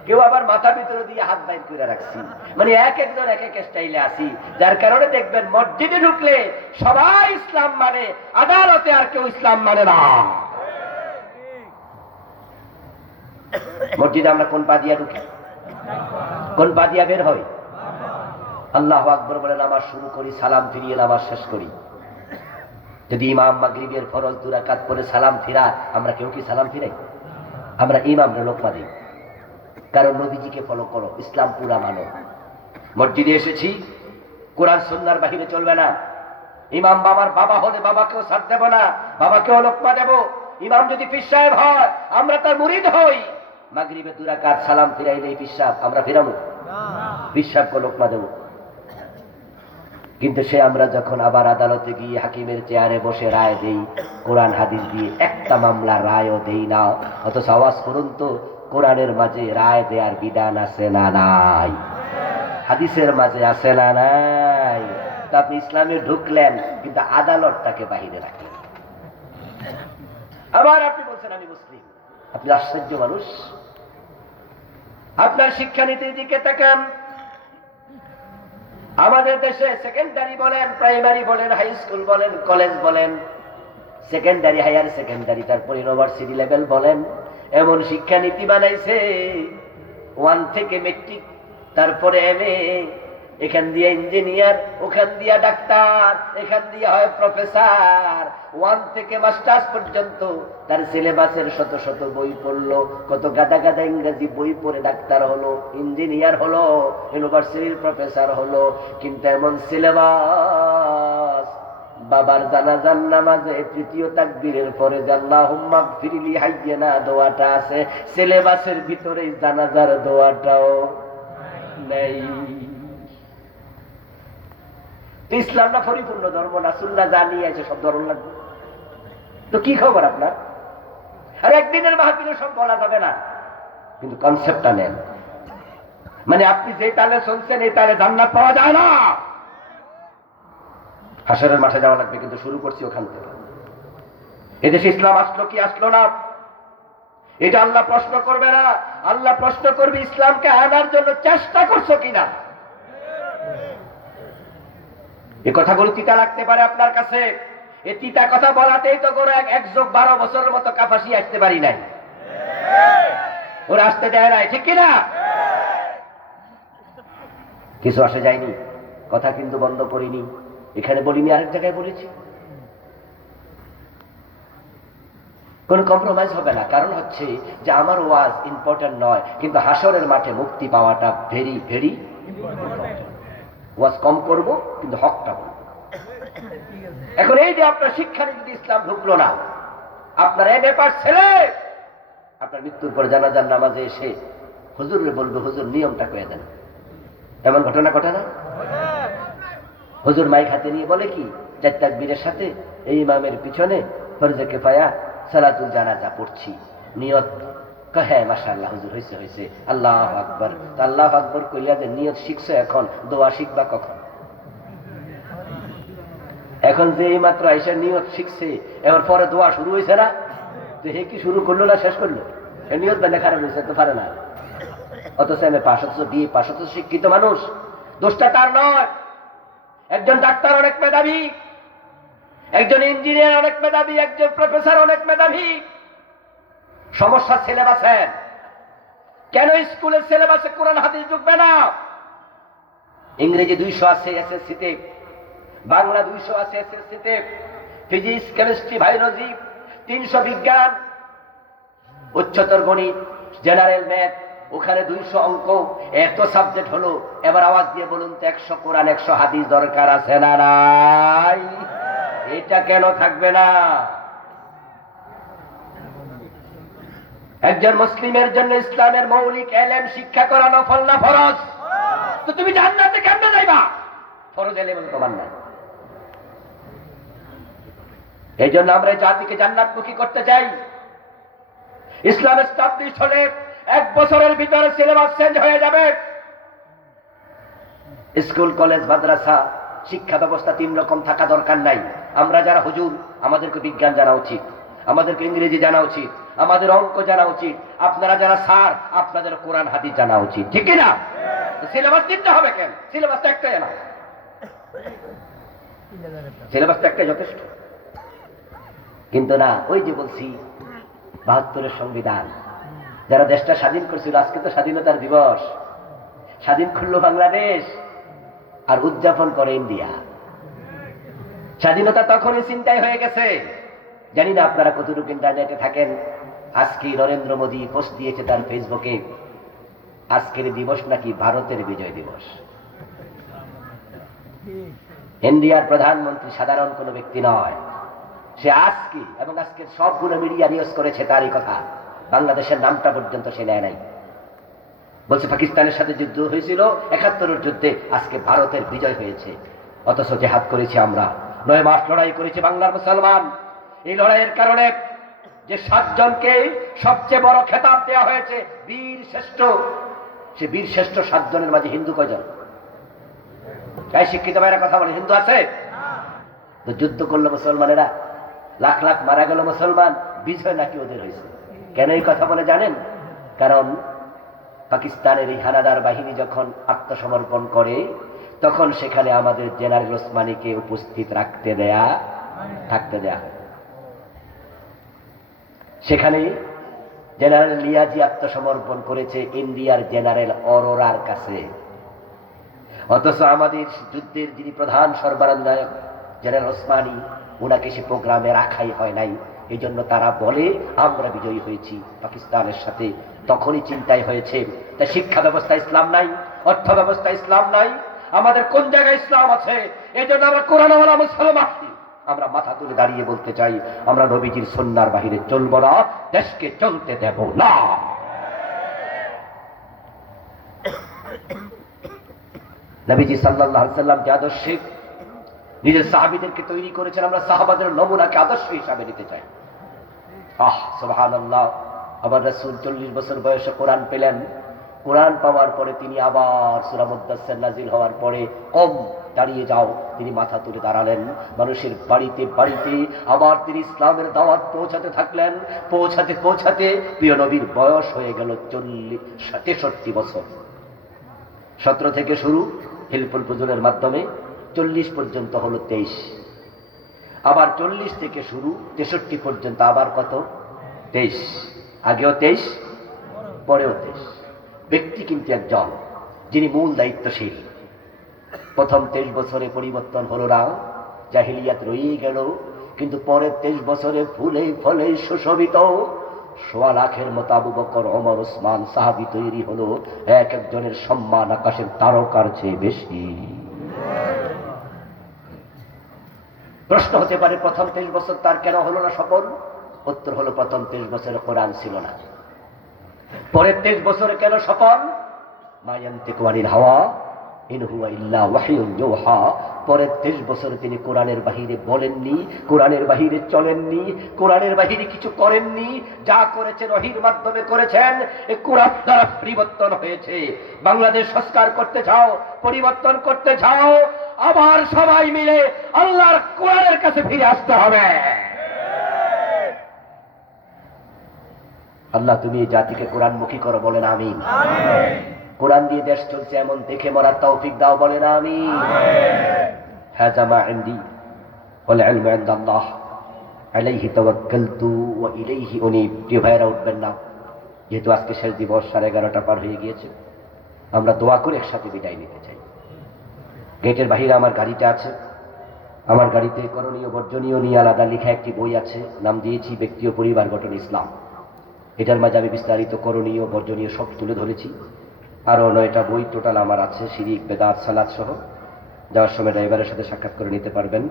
কেউ আবার মাথা ভিতরে দিয়ে হাত বাইর করে রাখছি। মানে এক একজন এক এক স্টাইলে আছি, যার কারণে দেখবেন মসজিদে ঢুকলে সবাই ইসলাম মানে, আদালতে আর কেউ ইসলাম মানে না। মসজিদে আমরা কোন পা দিয়া ঢুকি, কোন পা দিয়া বের হই? আল্লাহু আকবার বলে নামাজ শুরু করি, সালাম ফিরিয়ে নামাজ শেষ করি। যদি ইমাম মাগরিবের ফরজ 2 রাকাত পরে সালাম ফিরা, আমরা কেউ কি সালাম ফিরাই? আমরা ইমামরে লোকমা দিই। কারণ নবীজিকে ফলো করো, ইসলাম পুরা মানো। মসজিদে এসেছি, কোরআন সুন্নাহর বাহিরে চলবে না। ইমাম বাবার বাবা হলে বাবাকেও ছাড় দেব না, বাবাকেও লোকমা দেব। ইমাম যদি পীর সাহেব হয়, আমরা তার মুরিদ হই। মাগরিবে 2 রাকাত সালাম ফিরাইলে পীর সাহেব আমরা ফিরাবো? পীর সাহেবকে লোকমা দেব। কিন্তু সে আমরা যখন আবার আদালতে গিয়ে হাকিমের চেয়ারে বসে রায় দেই, কোরআন হাদিস দিয়ে একটা মামলা রায়ও দেই না। অথচ আওয়াজ করুন তো, কোরআনের মাঝে রায় দেওয়ার বিধান আছে না নাই? হাদিসের মাঝে আছে না নাই? তা আপনি ইসলামে ঢুকলেন, কিন্তু আদালতটাকে বাহিরে রাখলেন। আবার আপনি বলছেন আমি মুসলিম। আপনি আশ্চর্য মানুষ। আপনার শিক্ষানীতির দিকে তাকান। আমাদের দেশে সেকেন্ডারি বলেন, প্রাইমারি বলেন, হাই স্কুল বলেন, কলেজ বলেন, সেকেন্ডারি, হায়ার সেকেন্ডারি, তারপর ইউনিভার্সিটি লেভেল বলেন, এমন শিক্ষানীতি বানাইছে 1 থেকে মেট্রিক, তারপরে MA, এখান দিয়ে ইঞ্জিনিয়ার, ওখান দিয়ে ডাক্তার, এখান দিয়ে হয় প্রফেসর। 1 থেকে মাস্টার্স পর্যন্ত তার সিলেবাসের শত শত বই পড়লো, কত গাদা গাদা ইংরেজি বই পড়ে ডাক্তার হলো, ইঞ্জিনিয়ার হলো, ইউনিভার্সিটির প্রফেসর হলো। কিন্তু এমন সিলেবাস, বাবার জানাজার নামাজে 3য় তাকবীরের পরে যে আল্লাহুম্মা গফিরলি হাইয়্যিনা দোয়াটা আছে, সিলেবাসের ভিতরেই জানাজার দোয়াটাও নেই। ইসলামটা পরিপূর্ণ ধর্ম না, সুন্নাহ জানিয়ে আছে সব ধর্ম লাগবে। তো কি খবর আপনার? আর একদিনের মাহফিলে সব বলা যাবে না, কিন্তু কনসেপ্টটা নেন। মানে আপনি যে তালে চলছেন, এই তালে জান্নাত পাওয়া যায় না। হাসরের মাঠে যাওয়া লাগবে, কিন্তু শুরু করছি ওখান থেকে। এদেশে ইসলাম আসলো কি আসলো না, এটা আল্লাহ প্রশ্ন করবে না। আল্লাহ প্রশ্ন করবে ইসলামকে আনার জন্য চেষ্টা করছো কিনা। এই কথাগুলো তিতা লাগতে পারে আপনার কাছে। এই তিতা কথা বলাতেই তো করে 1+12 বছরের মতো কাপাসি আসতে পারি নাই, ওরা আসতে দেয় নাই, ঠিক কিনা? কিছু আসে যায়নি, কথা কিন্তু বন্ধ করিনি। এখানে বলিনি, আরেক জায়গায় বলেছি। কোন কম্প্রোমাইজ হবে না। কারণ হচ্ছে যে আমার ওয়াজ ইম্পর্টেন্ট নয়, কিন্তু হাসরের মাঠে মুক্তি পাওয়াটা ভেরি ভেরি ইম্পর্টেন্ট। ওয়াজ কম করব, কিন্তু হকটা বলবো। এখন এই যে আপনার শিক্ষানীতি ইসলাম ঢুকলো না, আপনার এই ব্যাপার ছেলে আপনার মৃত্যুর পরে জানাজার নামাজে এসে হুজুরে বলবে, হুজুর নিয়মটা কয়ে দেন। এমন ঘটনা ঘটে না? হুজুর মাইক হাতে নিয়ে বলে কি, 4 তাকবীরের সাথে এই ইমামের পিছনে ফরজে কিফায়া সালাতুল জানাজা পড়ছি, নিয়ত। হ্যাঁ মাশাআল্লাহ হুজুর, হয়েছে হয়েছে, আল্লাহু আকবার। তো আল্লাহু আকবার কইলা যে নিয়ত শিখছো, এখন দোয়া শিখবা কখন? এখন যে এই মাত্র আইসা নিয়ত শিখছে, এবার পরে দোয়া শুরু হয়েছে না? তো হে কি শুরু করলো না শেষ করলো? নিয়ত বান্ধে খারাপ হয়েছে তো পারে না। অথচ আমি পাশ, অথচ বিয়ে পাশ, অথচ শিক্ষিত মানুষ। দোষটা তার নয়। একজন ডাক্তার অনেক মেধাবী, একজন ইঞ্জিনিয়ার অনেক মেধাবী, একজন প্রফেসর অনেক মেধাবী। সমস্যা সিলেবাসের। কেন স্কুলের সিলেবাসে কোরআন হাদিস ঢুকবে না? ইংরেজি 200 আছে এসএসসিতে, বাংলা 200 আছে এসএসসিতে, ফিজিক্স, কেমিস্ট্রি, বায়োলজি 300, বিজ্ঞান, উচ্চতর গণিত, জেনারেল ম্যাথ, ওখানে 200 অঙ্ক, এত সাবজেক্ট হলো। এবার আওয়াজ দিয়ে বলুন তো, 100 কোরআন 100 হাদিস দরকার আছে না নাই? এটা কেন থাকবে না? একজন মুসলিমের জন্য ইসলামের মৌলিক এলেম শিক্ষা করা নফল না ফরজ? তো তুমি জান্নাতে কেমনে যাইবা? ফরজ এলেম তোমার না। এই জন্য আমরা জাতিকে জান্নাতমুখী করতে চাই। ইসলাম এস্টাবলিশ হলে 1 বছরের ভিতরে সিলেবাস চেঞ্জ হয়ে যাবে। স্কুল, কলেজ, মাদ্রাসা, শিক্ষা ব্যবস্থা 3 রকম থাকা দরকার নাই। আমরা যারা হুজুর, আমাদেরকে বিজ্ঞান জানা উচিত, আমাদেরকে ইংরেজি জানা উচিত, আমাদের অঙ্ক জানা উচিত। আপনারা যারা স্যার, আপনাদের কোরআন হাদিস জানা উচিত, ঠিক কিনা? সিলেবাস 3টা হবে কেন? সিলেবাসটা একটাই না, সিলেবাসটা একটাই যথেষ্ট। কিন্তু না, ওই যে বলছি 72-এর সংবিধান, যারা দেশটা স্বাধীন করছিল, আজকে তো স্বাধীনতার দিবস, স্বাধীন করলো বাংলাদেশ। আর উদযাপন করে ইন্ডিয়া। স্বাধীনতা তখনই চিন্তায় হয়ে গেছে। জানি না আপনারা কতটুকু ইন্টারনেটে থাকেন। আজকে নরেন্দ্র মোদী পোস্ট দিয়েছে তার ফেসবুকে, আজকের দিবস নাকি ভারতের বিজয় দিবস। ইন্ডিয়ার প্রধানমন্ত্রী সাধারণ কোনো ব্যক্তি নয়, সে আজকে এবং আজকের সবগুলো মিডিয়া নিউজ করেছে তারই কথা। বাংলাদেশের নামটা পর্যন্ত সে নেয় নাই। বলছে পাকিস্তানের সাথে যুদ্ধ হয়েছিল ৭১-এর যুদ্ধে, আজকে ভারতের বিজয় হয়েছে। অথচ জেহাদ করেছি আমরা, ৯ মাস লড়াই করেছি বাংলার মুসলমান। এই লড়াইয়ের কারণে যে 7 জনকে সবচেয়ে বড় খেতাব দেওয়া হয়েছে বীর শ্রেষ্ঠ, সে বীর শ্রেষ্ঠ 7 জনের মাঝে হিন্দু কয়জন? তাই শিক্ষিত ভাইরা কথা বলে, হিন্দু আছে? তো যুদ্ধ করলো মুসলমানেরা, লাখ লাখ মারা গেল মুসলমান, বিজয় নাকি ওদের হয়েছে। কেন এই কথা বলে জানেন? কারণ পাকিস্তানের এই হানাদার বাহিনী যখন আত্মসমর্পণ করে, তখন সেখানে আমাদের জেনারেল ওসমানীকে উপস্থিত থাকতে দেয়া। সেখানে জেনারেল লিয়াজি আত্মসমর্পণ করেছে ইন্ডিয়ার জেনারেল অরোরার কাছে। অথচ আমাদের যুদ্ধের যিনি প্রধান সর্বাধিনায়ক জেনারেল ওসমানী, ওনাকে সে প্রোগ্রামে রাখাই হয় নাই। এই জন্য তারা বলে আমরা বিজয়ী হয়েছি পাকিস্তানের সাথে। তখনই চিন্তায় হয়েছে, তাই শিক্ষা ব্যবস্থা ইসলাম নাই, অর্থ ব্যবস্থা ইসলাম নাই, আমাদের কোন জায়গায় ইসলাম আছে? এই জন্য আমরা কোরআনওয়ালা মুসলমান, আমরা মাথা তুলে দাঁড়িয়ে বলতে চাই, আমরা নবীজির সুন্নাহর বাহিরে চলব না, দেশকে চলতে দেব না। নবীজি সাল্লাল্লাহু আলাইহি ওয়াসাল্লাম যে আদর্শে নিজের সাহাবীদেরকে তৈরি করেছেন, আমরা সাহাবাদের নমুনাকে আদর্শ হিসাবে নিতে চাই। সুবহানাল্লাহ। আবার রাসূল 40 বছর বয়সে কোরআন পেলেন। কোরআন পাওয়ার পরে তিনি আবার সূরা মুদ্দাসসির নাজিল হওয়ার পরে কম দাঁড়িয়ে যাও, তিনি মাথা তুলে দাঁড়ালেন। মানুষের বাড়িতে বাড়িতে আবার তিনি ইসলামের দাওয়াত পৌঁছাতে থাকলেন। পৌঁছাতে প্রিয় নবীর বয়স হয়ে গেল 63 বছর। 17 থেকে শুরু হিলফুল ফুজুলের মাধ্যমে, 40 পর্যন্ত হলো 23। আবার 40 থেকে শুরু 63 পর্যন্ত আবার কত? 23। আগেও 23, পরেও 23। ব্যক্তি কিন্তু একজন, যিনি মূল দায়িত্বশীল। প্রথম 23 বছরে পরিবর্তন হলো না, জাহিলিয়াত রয়েই গেল। কিন্তু পরের 23 বছরে ফুলে ফলে সুশোভিত 1.25 লাখের মতো আবু বকর, ওমর, ওসমান সাহাবী তৈরি হলো। এক একজনের সম্মান আকাশের তারকার চেয়ে বেশি। প্রশ্ন হতে পারে প্রথম 23 বছর তার কেন হলো না সফল? উত্তর হলো প্রথম 23 বছরে কোরআন ছিল না। পরের 23 বছরে কেন সফল? মা ইয়ানতিকু আনিল হাওয়া ইন হুয়া ইল্লা ওয়াহয়ুন ইউহা। পরের 23 বছরে তিনি কোরআনের বাহিরে বলেননি, কোরআনের বাহিরে চলেননি, কোরআনের বাহিরে কিছু করেননি। যা করেছেন ওহীর মাধ্যমে করেছেন। এই কোরআন দ্বারা পরিবর্তন হয়েছে। বাংলাদেশ সংস্কার করতে চাও, পরিবর্তন করতে চাও, আবার সবাই মিলে আল্লাহর কোরআনের কাছে ফিরে আসতে হবে। আল্লাহ তুমি এই জাতিকে কোরআনমুখী করো, বলেন আমিন। কোরআন দিয়ে দেশ চলছে এমন দেখে মরার তৌফিক দাও, বলেন আমিন। হাযা মা ইনদি ওয়াল ইলমু ইনদাল্লাহ আলাইহি তাওয়াক্কালতু ওয়া ইলাইহি উনীব। প্রিয় ভাইরা, উঠবেন না, যেহেতু আজকে শেষ দিবস, 11:30 পার হয়ে গিয়েছে। আমরা দোয়া করে একসাথে বিদায় নিতে চাই। গেটের বাহিরে আমার গাড়িটা আছে, আমার গাড়িতে করণীয় বর্জনীয় নিয়ে আলাদা লেখা একটি বই আছে, নাম দিয়েছি ব্যক্তি ও পরিবার গঠন ইসলাম। এটার মাঝে আমি বিস্তারিত করণীয় বর্জনীয় সব তুলে ধরেছি। আরও 9টা বই টোটাল আমার আছে, শিরিক, বেদাত, সালাত সহ। যাওয়ার সময় ড্রাইভারের সাথে সাক্ষাৎ করে নিতে পারবেন।